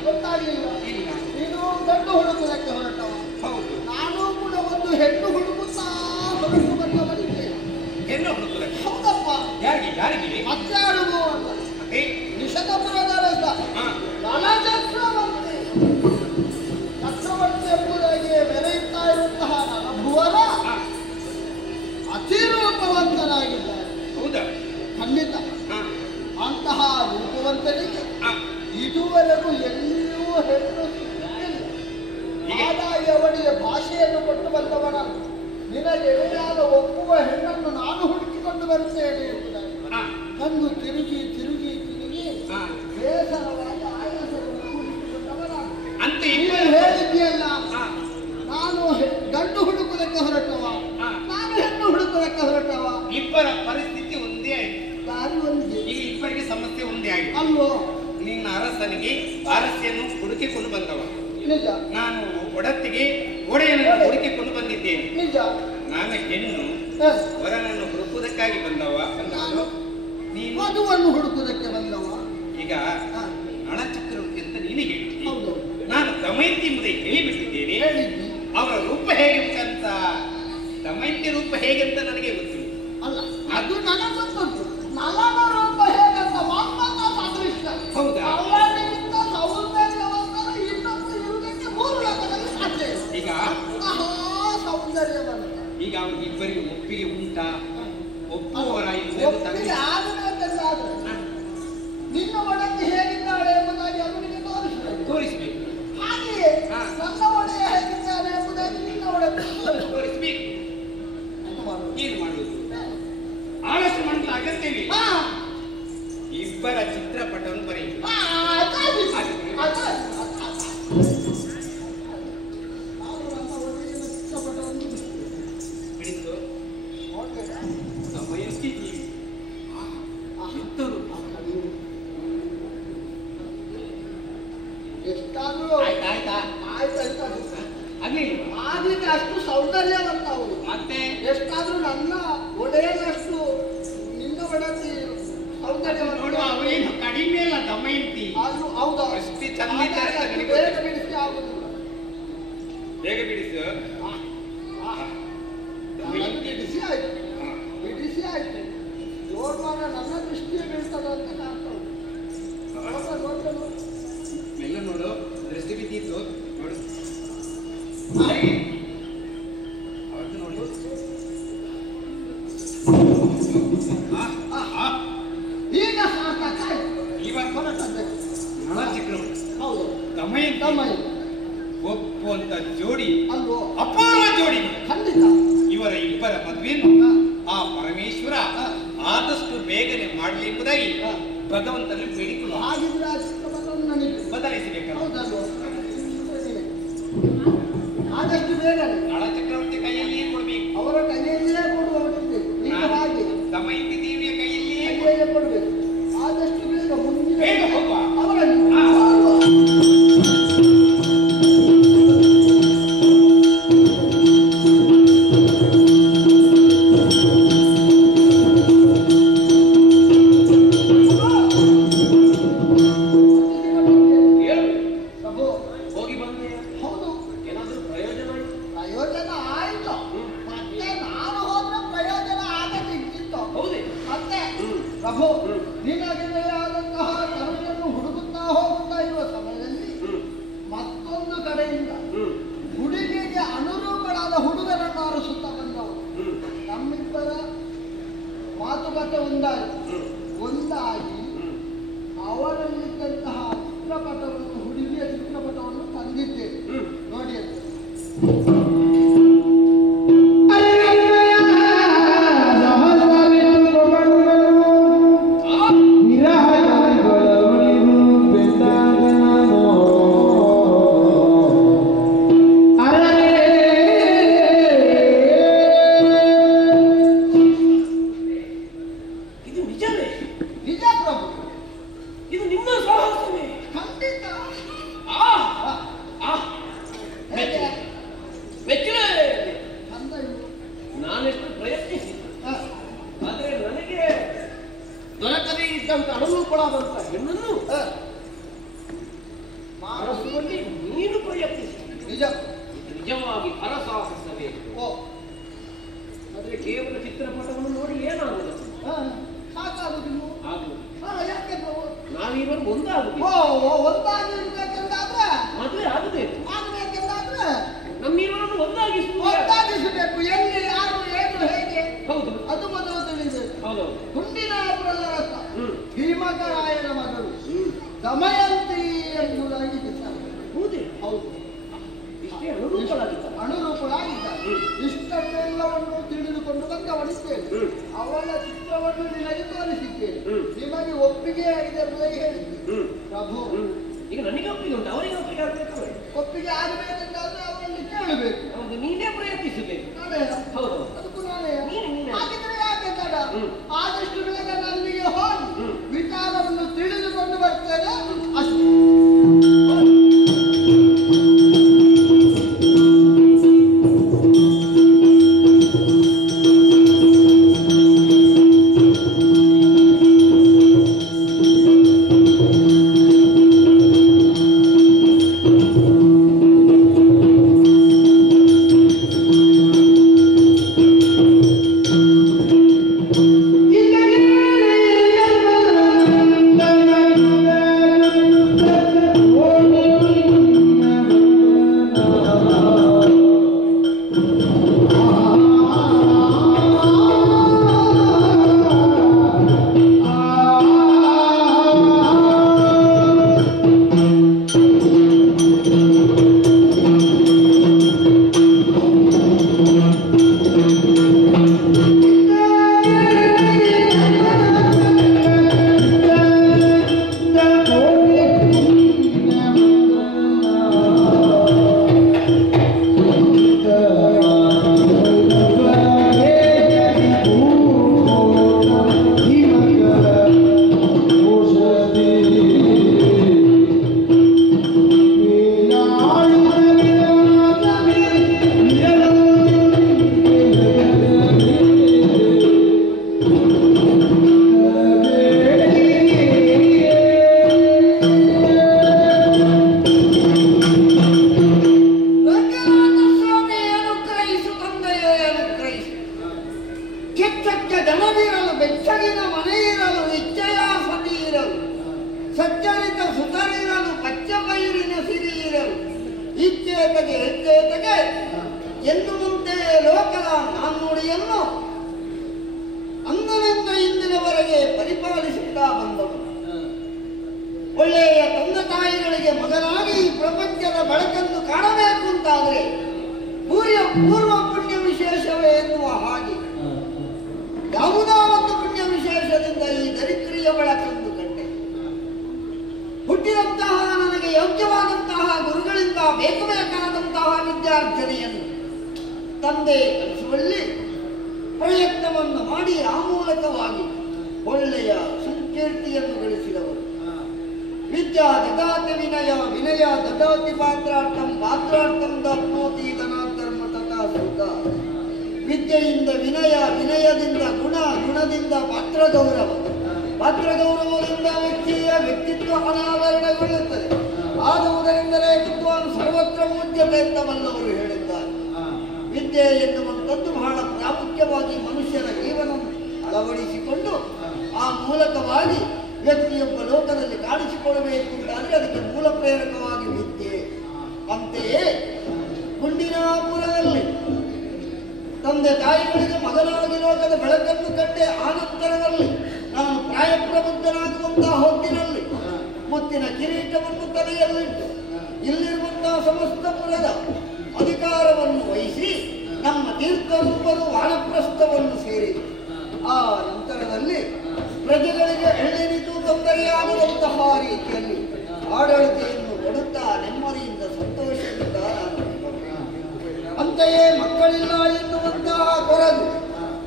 ಗೊತ್ತಾಗಲಿಲ್ಲ. ನೀನು ಗಂಡು ಹುಡುಕುವುದಕ್ಕೆ ಹೊರಟವ, ನಾನು ಕೂಡ ಒಂದು ಹೆಣ್ಣು ಹುಡುಕುತ್ತಾ ಹೊರಟು ಬಂದವನಿಗೆ. ಹೆಣ್ಣು ಹುಡುಕುವುದಕ್ಕೆ? ಹೌದಪ್ಪ. ಯಾರಿಗೆ? ಮತ್ತಾರಿಗೂ ಅಲ್ಲ, ನಿಷಧಪುರದ ರಸ ರಣಚಕ್ರವರ್ತಿ. ಚಕ್ರವರ್ತಿ ಎಂಬುದಾಗಿ ಮೆರೆಯುತ್ತಾ ಇರುವಂತಹ ರಣಭುವನ ಅತಿ ರೂಪವಂತನಾಗಿದ್ದಾರೆ. ಹೌದಾ? ಖಂಡಿತ. ಅಂತಹ ರೂಪವಂತನಿಗೆ ಇದುವರೆಗೂ ಎಲ್ಲಿಯೂ ಹೆಣ್ಣು ಸಿಕ್ಕಿಲ್ಲ. ಹಾಗಾಗಿ ಅವನಿಗೆ ಭಾಷೆಯನ್ನು ಕೊಟ್ಟು ಬಂದವನ ನಿನಗೆ ಎಳೆಯಾದ ಒಪ್ಪುವ ಹೆಣ್ಣನ್ನು ನಾನು ಹುಡುಕಿಕೊಂಡು ಬರುತ್ತೇನೆ ಎಂಬುದಾಗಿ ತಂದು ತಿರುಗಿ ಬೇಸರವಾಗಿ ಆಯಾಸವನ್ನು ಹುಡುಕಿಕೊಂಡವನ ಅಂತ ಹೇಳಿದ್ಯಲ್ಲ. ನಾನು ಗಂಡು ಹುಡುಕುವುದಕ್ಕೆ ಹೊರಟವ, ನಾನು ಹೆಣ್ಣು ಹುಡುಕುವುದಕ್ಕೆ ಹೊರಟವ. ಇಬ್ಬರ ಪರಿಸ್ಥಿತಿ ಒಂದೇ ಆಯ್ತು. ದಾರಿ ಒಂದೇ. ಈಗ ಇಬ್ಬರಿಗೆ ಸಮಸ್ಯೆ ಒಂದೇ ಆಗಿದೆ ಅಲ್ವೋ? ನಿನ್ನ ಅರಸನಿಗೆ ಅರಸಿಯನ್ನು ಹುಡುಕಿಕೊಂಡು ಬಂದವ, ನಿಜ. ನಾನು ಒಡತ್ತಿಗೆ ಒಡೆಯನನ್ನು ಹುಡುಕಿಕೊಂಡು ಬಂದಿದ್ದೇನೆ. ನಿಜ. ನಾನು ಹೆಣ್ಣು ವರನನ್ನು ಹುಡುಕುವುದಕ್ಕಾಗಿ ಬಂದವ. ನಾನು ಮಧುವನ್ನು ಹುಡುಕುವುದಕ್ಕೆ ಬಂದವ. ಈಗ ರಣಚಕ್ರವರ್ತಿ ಅಂತ ನೀನು ಹೇಳಿದ್ದಿ, ಹೌದು. ನಾನು ದಮಯಂತಿ ಮುಂದೆ ಹೇಳಿಬಿಟ್ಟಿದ್ದೇನೆ. ಹೇಳಿದ್ದಿ. ಅವರ ರೂಪ ಹೇಗಿರ್ತಂತ, ದಮಯಂತಿ ರೂಪ ಹೇಗಂತ ನನಗೆ ಗೊತ್ತಿಲ್ಲ. ಅಲ್ಲ, ಅದು ನನಗೆ ಗೊತ್ತುಂಟು. ನಲನ ರೂಪ ಹೇಗಂತ ಮನ್ಮಥ ಸದೃಶ. ಹೌದಾ? ಅವನಿಗಿಂತ ಸೌಂದರ್ಯವಂತರ ಇನ್ನೊಂದು ಇರುವುದಕ್ಕೆ 3 ಲೋಕದಲ್ಲಿ ಸಾಧ್ಯ ಇಲ್ಲ. ಈಗ ಸೌಂದರ್ಯವಂತ. ಈಗ ಅವರಿಬ್ಬರಿಗೆ ಒಪ್ಪಿಗೆ ಉಂಟಾ? ಒಪ್ಪುವವರ ಒಪ್ಪಿಗೆ ಆಗಬೇಕಂತಾದ್ರೆ ನಿನ್ನ ಒಡತಿ ಹೇಗಿದ್ದಾಳೆ ಎಷ್ಟಾದ್ರೂ ಆಯ್ತಾ ಆಯ್ತಾಯ್ತಾ ಆಗ್ಲಿ ಆಗ್ಲಿಕ್ಕೆ ಅಷ್ಟು ಸೌಂದರ್ಯವಂತ ಅವರು. ಮತ್ತೆ ಎಷ್ಟಾದ್ರೂ ನನ್ನ ಒಡೆಯನಷ್ಟು ನಿನ್ನ ಒಡತಿ ಸೌಂದರ್ಯ ನೋಡುವ ಅವರೇನು ಕಡಿಮೆ ಅಲ್ಲ ದಮಯಂತಿ. ಅದು ಹೌದಾ? ಅಷ್ಟು ಚಂದ ಇದ್ದಾರೆ ಅಂತ ಅಷ್ಟು ನನಗೆ ಬೇಗ ಬಿಡಿಸಿ ಆಗುದಿಲ್ಲ. ಬೇಗ ಬಿಡಿಸು. ನನ್ನದು ಬಿಡಿಸಿ ಆಯ್ತು, ಬಿಡಿಸಿ ಆಯ್ತು. ಜೋರ್ಮಾನ ನನ್ನ ದೃಷ್ಟಿಯೇ ಬೀಳ್ತದೆ ಅಂತ ಕಾಣ್ತಾ ಉಂಟು. ನೋಡ್ತಾ ಮೆಲ್ಲ ನೋಡು, ದೃಷ್ಟಿ ಬಿದ್ದಿತ್ತು ನೋಡು. ಅವತ್ತು ನೋಡು. ಈಗ ಸಾಕಾಯ್ತು. ಇವಾಗ ಹೊರಟದ್ದೆ. ನಳ ಚಕ್ರವರ್ತಿ ಹೌದು, ದಮಯಂತಿ ತಮ್ಮಯ್ಯ ಒಪ್ಪುವಂತ ಜೋಡಿ, ಅಲ್ವೋ? ಅಪೂರ್ವ ಜೋಡಿ. ಖಂಡಿತ. ಇವರ ಇಬ್ಬರ ಮದುವೆಯನ್ನು ಆ ಪರಮೇಶ್ವರ ಆದಷ್ಟು ಬೇಗನೆ ಮಾಡಲಿ ಎಂಬುದಾಗಿ ಭಗವಂತನಲ್ಲಿ ಬೇಡಿಕೊಳ್ಳ. ಹಾಗಿದ್ರೆ ಆ ಚಿಕ್ಕಮಕ್ಕಳನ್ನು ನನಗೆ ಬದಲಾಯಿಸಬೇಕಲ್ಲ. ಹೌದಲ್ವೋ? ಆದಷ್ಟು ಬೇಗನೆ ನಳ ಚಕ್ರವರ್ತಿ ಕೈಯಲ್ಲಿಯೇ ಕೊಡ್ಬೇಕು. ಅವರ ಕೈಯಲ್ಲಿಯೇ ಕೊಡುವವರಿಗೆ ಈಗ ಹಾಗೆ ದಮಯಂತಿ ದೇವಿಯ ಕೈಯಲ್ಲಿಯೇ ಕೈಯಲ್ಲೇ ಕೊಡಬೇಕು. ಆದಷ್ಟು ಬೇಗ ಮುಂದಿನ ಬೇಗ ಹೋಗುವ. ಅವರನ್ನು ಹೋಗಿ ಬಂದೆ. ಹೌದು, ಏನಾದ್ರೂ ಪ್ರಯೋಜನ ಆಯ್ತು? ಪ್ರಯೋಜನ ಆಯ್ತು. ಮತ್ತೆ ನಾನು ಹೋದ್ರೆ ಪ್ರಯೋಜನ ಆಗದಿತ್ತು. ಹೌದೇ? ಮತ್ತೆ ಪ್ರಭು, ನಿನಗೆ ಆದಂತಹ ಕರುಣೆಯನ್ನು ಹುಡುಕುತ್ತಾ ಹೋಗುತ್ತಾ ಇರುವ ಸಮಯದಲ್ಲಿ ಮತ್ತೊಂದು ಕಡೆಯಿಂದ ಹುಡುಗಿಗೆ ಅನುರೂಪಳಾದ ಹುಡುಗರನ್ನು ಅರಸುತ್ತಾ ಬಂದವರು. ನಮ್ಮಿಬ್ಬರ ಮಾತುಕತೆ ಒಂದಾಗಿ ಅವರಲ್ಲಿದ್ದಂತಹ ಚಿತ್ರಪಟವನ್ನು, ಹುಡುಗಿಯ ಚಿತ್ರಪಟವನ್ನು ತಂದಿದ್ದೇನೆ ನೋಡಿ ಅಂತ. ಇದು ನಿಜವೇ? ನಿಜ ಪ್ರಭು, ಇದು ನಿಮ್ಮ ಸಾಹಸವೇ? ಖಂಡಿತ. ಆ ಆ ಹೇಗೆ? ಮೆಚ್ಚುಗೆ. ಚಂದ ಇವು. ನಾನೆಷ್ಟು ಪ್ರಯತ್ನಿಸಿದ್ದೆ, ಹ, ಆದರೆ ನನಗೆ ದೊರಕದೇ ಇದ್ದಂತ ಅನುರೂಪಳಾದಂತ ಹೆಣ್ಣನ್ನು ಹ. ಅರಸುವಲ್ಲಿ ನೀನು ಪ್ರಯತ್ನಿಸಿ. ನಿಜ. ಇದು ನಿಜವಾಗಿ ಹರಸಾಹಸವೇ? ಓ, ಆದರೆ ಕೇವಲ ಚಿತ್ರಪಟವನ್ನು ನೋಡಿ ಏನಾಗುವುದು? ಹ, ಸಾಕಾಗುದಿಲ್ಲ. ಆಗುವುದು. ಹ, ಯಾಕೆ ಪ್ರಭು? ನಾವಿವರು ಒಂದಾಗುವುದು. ಒಂದಾಗಿರ್ಬೇಕೆಂದಾದ್ರೆ, ಮದುವೆ ಆಗಬೇಕು. ಆಗ್ಬೇಕೆಂದಾದ್ರೆ ನಮ್ಮಿವರನ್ನು ಒಂದಾಗಿಸುವ. ಒಂದಾಗಿಸಬೇಕು. ಎಲ್ಲಿ, ಯಾರು, ಏನು, ಹೇಗೆ, ಹೌದು ಅದು ಮೊದಲು ತಿಳಿಬೇಕು. ಹೌದೌದು. ಹುಂಡಿನಾಪುರದ ರಥ ಹ್ಮ್ ಭೀಮಕರಾಯನ ಮಗಳು ಹ್ಮ್ ದಮಯಂತಿ ಎಂಬುದಾಗಿ ಹೆಸರು. ಹೌದೇ? ಹೌದು, ಇಷ್ಟೇ ಅನುರೂಪಳಾಗಿದ್ದಾರೆ. ಅನುರೂಪರಾಗಿದ್ದಾರೆ. ಇಷ್ಟನ್ನೆಲ್ಲವನ್ನು ತಿಳಿದುಕೊಂಡು ಬಂದವಳಿದ್ದೇನೆ. ಅವಳ ಚಿತ್ರವನ್ನು ನಿನಗೆ ತೋರಿಸಿದ್ದೇನೆ. ನಿಮಗೆ ಒಪ್ಪಿಗೆ ಆಗಿದೆ ಎಂಬುದಾಗಿ ಹೇಳಿದ್ದೆ ಪ್ರಭು. ಈಗ ನನಗೆ ಒಪ್ಪಿಗೆ ಉಂಟು, ಅವರಿಗೆ ಒಪ್ಪಿಗೆ ಆಗಬೇಕು. ಒಪ್ಪಿಗೆ ಆಗಬೇಕೆಂದಾದ್ರೆ ಅವರಲ್ಲಿ ಕೇಳಬೇಕು. ಹೌದು, ನೀನೇ ಪ್ರಯತ್ನಿಸಬೇಕು. ನಾನೇ ಹೌದು. ಅದಕ್ಕೂ ನಾನೇ ನೀನೇ. ಹಾಗಿದ್ರೆ ಯಾಕೆ ತಡ? ಆದಷ್ಟು ಬೇಗ ನಲ್ಲಿಗೆ ಹೋಗಿ ವಿಚಾರವನ್ನು ತಿಳಿದುಕೊಂಡು ಬರ್ತೇನೆ ಅಷ್ಟು. ಸುತರಿರಲು ಪಚ್ಚ ಪೈರಿನ ಸಿರಿಯಿರಲು ಇಚ್ಚೇತಗೆ ಹೆಜ್ಜೇತಗೆ ಎನ್ನುವಂತೆ ಲೋಕದ ನಾಣ್ಣುಡಿಯನ್ನು ಅಂದಿನಿಂದ ಇಂದಿನವರೆಗೆ ಪರಿಪಾಲಿಸುತ್ತಾ ಬಂದವರು. ಒಳ್ಳೆಯ ತಂದೆ ತಾಯಿಗಳಿಗೆ ಮಗನಾಗಿ ಈ ಪ್ರಪಂಚದ ಬೆಳಕನ್ನು ಕಾಣಬೇಕು ಅಂತಾದರೆ ಪೂರ್ವ ಪುಣ್ಯ ವಿಶೇಷವೇ ಎನ್ನುವ ಹಾಗೆ ಯಾವುದೋ ಒಂದು ಪುಣ್ಯ ವಿಶೇಷದಿಂದ ಈ ದರಿದ್ರಿಯ ಬೆಳಕನ್ನು ಕಂಡೆ. ಹುಟ್ಟಿದಂತಹ ನನಗೆ ಯೋಗ್ಯವಾದಂತಹ ಗುರುಗಳಿಂದ ಬೇಕಾದಂತಹ ವಿದ್ಯಾರ್ಜನೆಯನ್ನು ತಂದೆ ಕಲಿಸುವಲ್ಲಿ ಪ್ರಯತ್ನವನ್ನು ಮಾಡಿ ಆ ಮೂಲಕವಾಗಿ ಒಳ್ಳೆಯ ಸುಕೀರ್ತಿಯನ್ನು ಗಳಿಸಿದವರು. ವಿದ್ಯಾ ದದಾತಿ ವಿನಯ ವಿನಯ ದದಾತಿ ಪಾತ್ರಾರ್ಥಂ ಪಾತ್ರಾರ್ಥಂ ದಾಪ್ನೋತಿ ಧನಾಧರ್ಮ ತಥಾ ಸುಖ. ವಿದ್ಯೆಯಿಂದ ವಿನಯ, ವಿನಯದಿಂದ ಗುಣ, ಗುಣದಿಂದ ಪಾತ್ರ ಗೌರವ, ಪಾತ್ರ ಗೌರವದಿಂದ ವ್ಯಕ್ತಿಯ ವ್ಯಕ್ತಿತ್ವ ಅನಾವರಣಗೊಳ್ಳುತ್ತದೆ. ಆದುದರಿಂದಲೇ ವಿದ್ವಾನ್ ಸರ್ವತ್ರ ಮೂಜ್ಯತೆ ಅಂತ ಬಲ್ಲವರು ಹೇಳಿದ್ದಾರೆ. ವಿದ್ಯೆ ಎನ್ನುವಂಥದ್ದು ಬಹಳ ಪ್ರಾಮುಖ್ಯವಾಗಿ ಮನುಷ್ಯನ ಜೀವನ ಅಳವಡಿಸಿಕೊಂಡು ಆ ಮೂಲಕವಾಗಿ ವ್ಯಕ್ತಿಯೊಬ್ಬ ಲೋಕದಲ್ಲಿ ಕಾಣಿಸಿಕೊಳ್ಳಬೇಕು ಅಂತಾದರೆ ಅದಕ್ಕೆ ಮೂಲ ಪ್ರೇರಕವಾಗಿ ವಿದ್ಯೆ. ಅಂತೆಯೇ ಗುಂಡಿನಾಪುರದಲ್ಲಿ ತಂದೆ ತಾಯಿಗಳಿಗೆ ಮಗನಾಗಿ ಲೋಕದ ಬೆಳಕನ್ನು ಕಂಡೆ. ಆನಂತರದಲ್ಲಿ ನಾನು ಪ್ರಾಯಪ್ರಬುದ್ಧನಾಗುವಂತಹ ಹೊತ್ತಿನಲ್ಲಿ ಮುತ್ತಿನ ಕಿರೀಟವನ್ನು ತಲೆಯಲ್ಲಿಟ್ಟು ಇಲ್ಲಿರುವಂತಹ ಸಮಸ್ತ ಪುರದ ಅಧಿಕಾರವನ್ನು ವಹಿಸಿ ನಮ್ಮ ತೀರ್ಥರೂಪರು ವಾನಪ್ರಸ್ಥವನ್ನು ಸೇರಿದರು. ಆ ನಂತರದಲ್ಲಿ ಪ್ರಜೆಗಳಿಗೆ ಎಳ್ಳೆನಿತು ತೊಂದರೆಯಾಗುವಂತಹ ರೀತಿಯಲ್ಲಿ ಆಡಳಿತೆಯನ್ನು ಕೊಡುತ್ತಾ ನೆಮ್ಮದಿಯಿಂದ ಸಂತೋಷದಿಂದ ಅಂತೆಯೇ ಮಕ್ಕಳಿಲ್ಲ ಎನ್ನುವಂತಹ ಕೊರಗು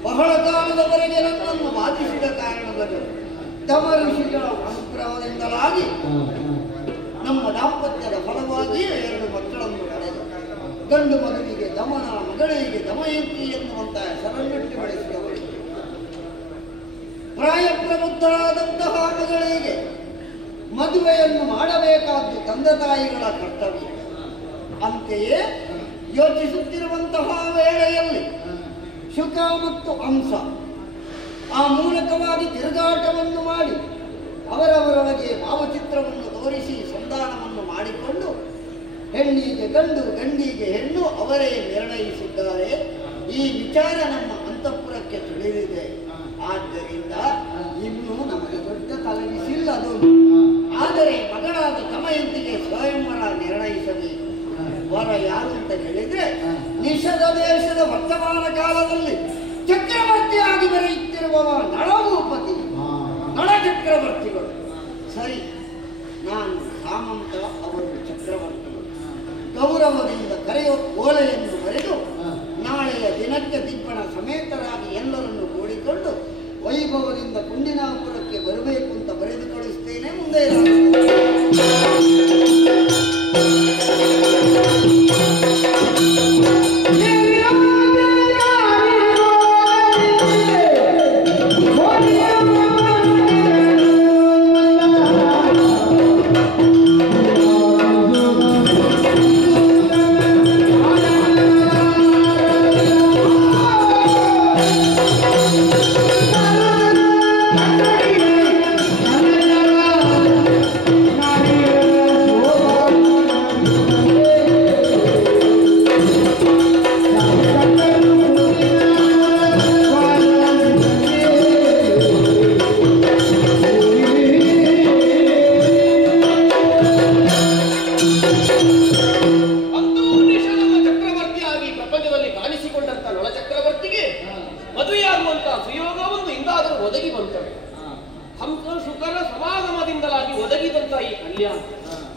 ಬಹಳ ಕಾಲದವರೆಗೆ ನನ್ನನ್ನು ಬಾಧಿಸಿದ ಕಾರಣದಲ್ಲಿ ತಮ ಋಷಿಗಳ ಅನುಗ್ರಹದಿಂದಲಾಗಿ ನಮ್ಮ ದಾಂಪತ್ಯದ ಫಲವಾಗಿ 2 ಮಕ್ಕಳನ್ನು ಪಡೆದು ಗಂಡು ಮಗನಿಗೆ ದಮನ, ಮಗಳಿಗೆ ದಮಯಂತಿ ಎನ್ನುವಂತಹ ಹೆಸರನ್ನಿಟ್ಟು ಬೆಳೆಸಿದವರು. ಪ್ರಾಯಪ್ರಬುದ್ಧರಾದಂತಹ ಮಗಳಿಗೆ ಮದುವೆಯನ್ನು ಮಾಡಬೇಕಾದ್ದು ತಂದೆ ತಾಯಿಗಳ ಕರ್ತವ್ಯ. ಅಂತೆಯೇ ಯೋಚಿಸುತ್ತಿರುವಂತಹ ವೇಳೆಯಲ್ಲಿ ಶುಕ ಮತ್ತು ಹಂಸ ಆ ಮೂಲಕವಾಗಿ ತಿರುಗಾಟವನ್ನು ಮಾಡಿ ಅವರವರೊಳಗೆ ಭಾವಚಿತ್ರವನ್ನು ತೋರಿಸಿ ಸಂಧಾನವನ್ನು ಮಾಡಿಕೊಂಡು ಹೆಣ್ಣಿಗೆ ಗಂಡು, ಗಂಡಿಗೆ ಹೆಣ್ಣು ಅವರೇ ನಿರ್ಣಯಿಸಿದ್ದಾರೆ. ಈ ವಿಚಾರ ನಮ್ಮ ಅಂತಃಪುರಕ್ಕೆ ತಿಳಿದಿದೆ. ಆದ್ದರಿಂದ ಇನ್ನೂ ನಮಗೆ ದೊಡ್ಡ ತಲೆಬಿಸಿಲ್ಲ ಅದು. ಆದರೆ ಮಗಳಾದ ದಮಯಂತಿಗೆ ಸ್ವಯಂವರ ನಿರ್ಣಯಿಸಬೇಕು. ವರ ಯಾರು ಅಂತ ಹೇಳಿದ್ರೆ ನಿಷಧ ದೇಶದ ವರ್ತಮಾನ ಕಾಲದಲ್ಲಿ ಚಕ್ರವರ್ತಿಯಾಗಿ ಬೆರೆಯುತ್ತಿರುವವ ನಳಭೂಪತಿ, ನಳ ಚಕ್ರವರ್ತಿಗಳು. ಸರಿ, ನಾನು ಸಾಮಂತ, ಅವರು ಚಕ್ರವರ್ತಿಗಳು. ಗೌರವದಿಂದ ಕರೆಯುವ ಓಲೆಯನ್ನು ಬರೆದು ನಾಳೆಯ ದಿನಕ್ಕೆ ದಿಬ್ಬಣ ಸಮೇತರಾಗಿ ಎಲ್ಲರನ್ನು ಕೂಡಿಕೊಂಡು ವೈಭವದಿಂದ ಕುಂಡಿನಾಪುರಕ್ಕೆ ಬರಬೇಕು ಅಂತ ಬರೆದು ಕಳಿಸ್ತೇನೆ. ಮುಂದೆ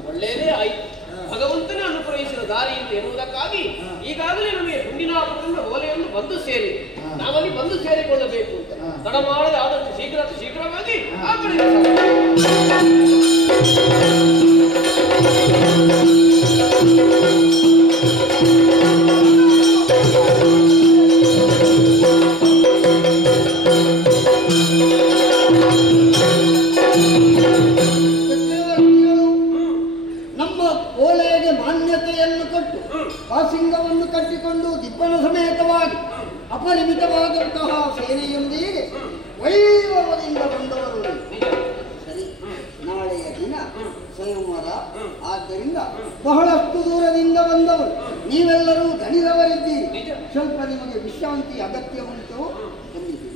ಒಳ್ಳೆಯದೇ ಆಯ್ತು. ಭಗವಂತನ ಅನುಗ್ರಹಿಸಿದ ದಾರಿಯಿಂದ ಎನ್ನುವುದಕ್ಕಾಗಿ ಈಗಾಗಲೇ ನಮಗೆ ಗುಂಡಿನಾಪುರದಿಂದ ಓಲೆಯನ್ನು ಬಂದು ಸೇರಿ ನಾವಲ್ಲಿ ಬಂದು ಸೇರಿಕೊಳ್ಳಬೇಕು ಅಂತ ತಡ ಮಾಡದೆ ಆದಷ್ಟು ಶೀಘ್ರವಾಗಿ ಆ ಕಡೆ ಸಿಂಗವನ್ನು ಕಟ್ಟಿಕೊಂಡು ದಿಬ್ಬಣ ಸಮೇತವಾಗಿ ಅಪರಿಮಿತವಾದಂತಹ ಸೇನೆಯೊಂದಿಗೆ ವೈಭವದಿಂದ ಬಂದವರು. ಸರಿ, ನಾಳೆಯ ದಿನ ಸಂಯಮರ. ಆದ್ದರಿಂದ ಬಹಳಷ್ಟು ದೂರದಿಂದ ಬಂದವರು ನೀವೆಲ್ಲರೂ ದಣಿದವರಿದ್ದೀರಿ. ಸ್ವಲ್ಪ ನಿಮಗೆ ವಿಶ್ರಾಂತಿ ಅಗತ್ಯ ಉಂಟು. ಬಂದಿದ್ದೀರಿ.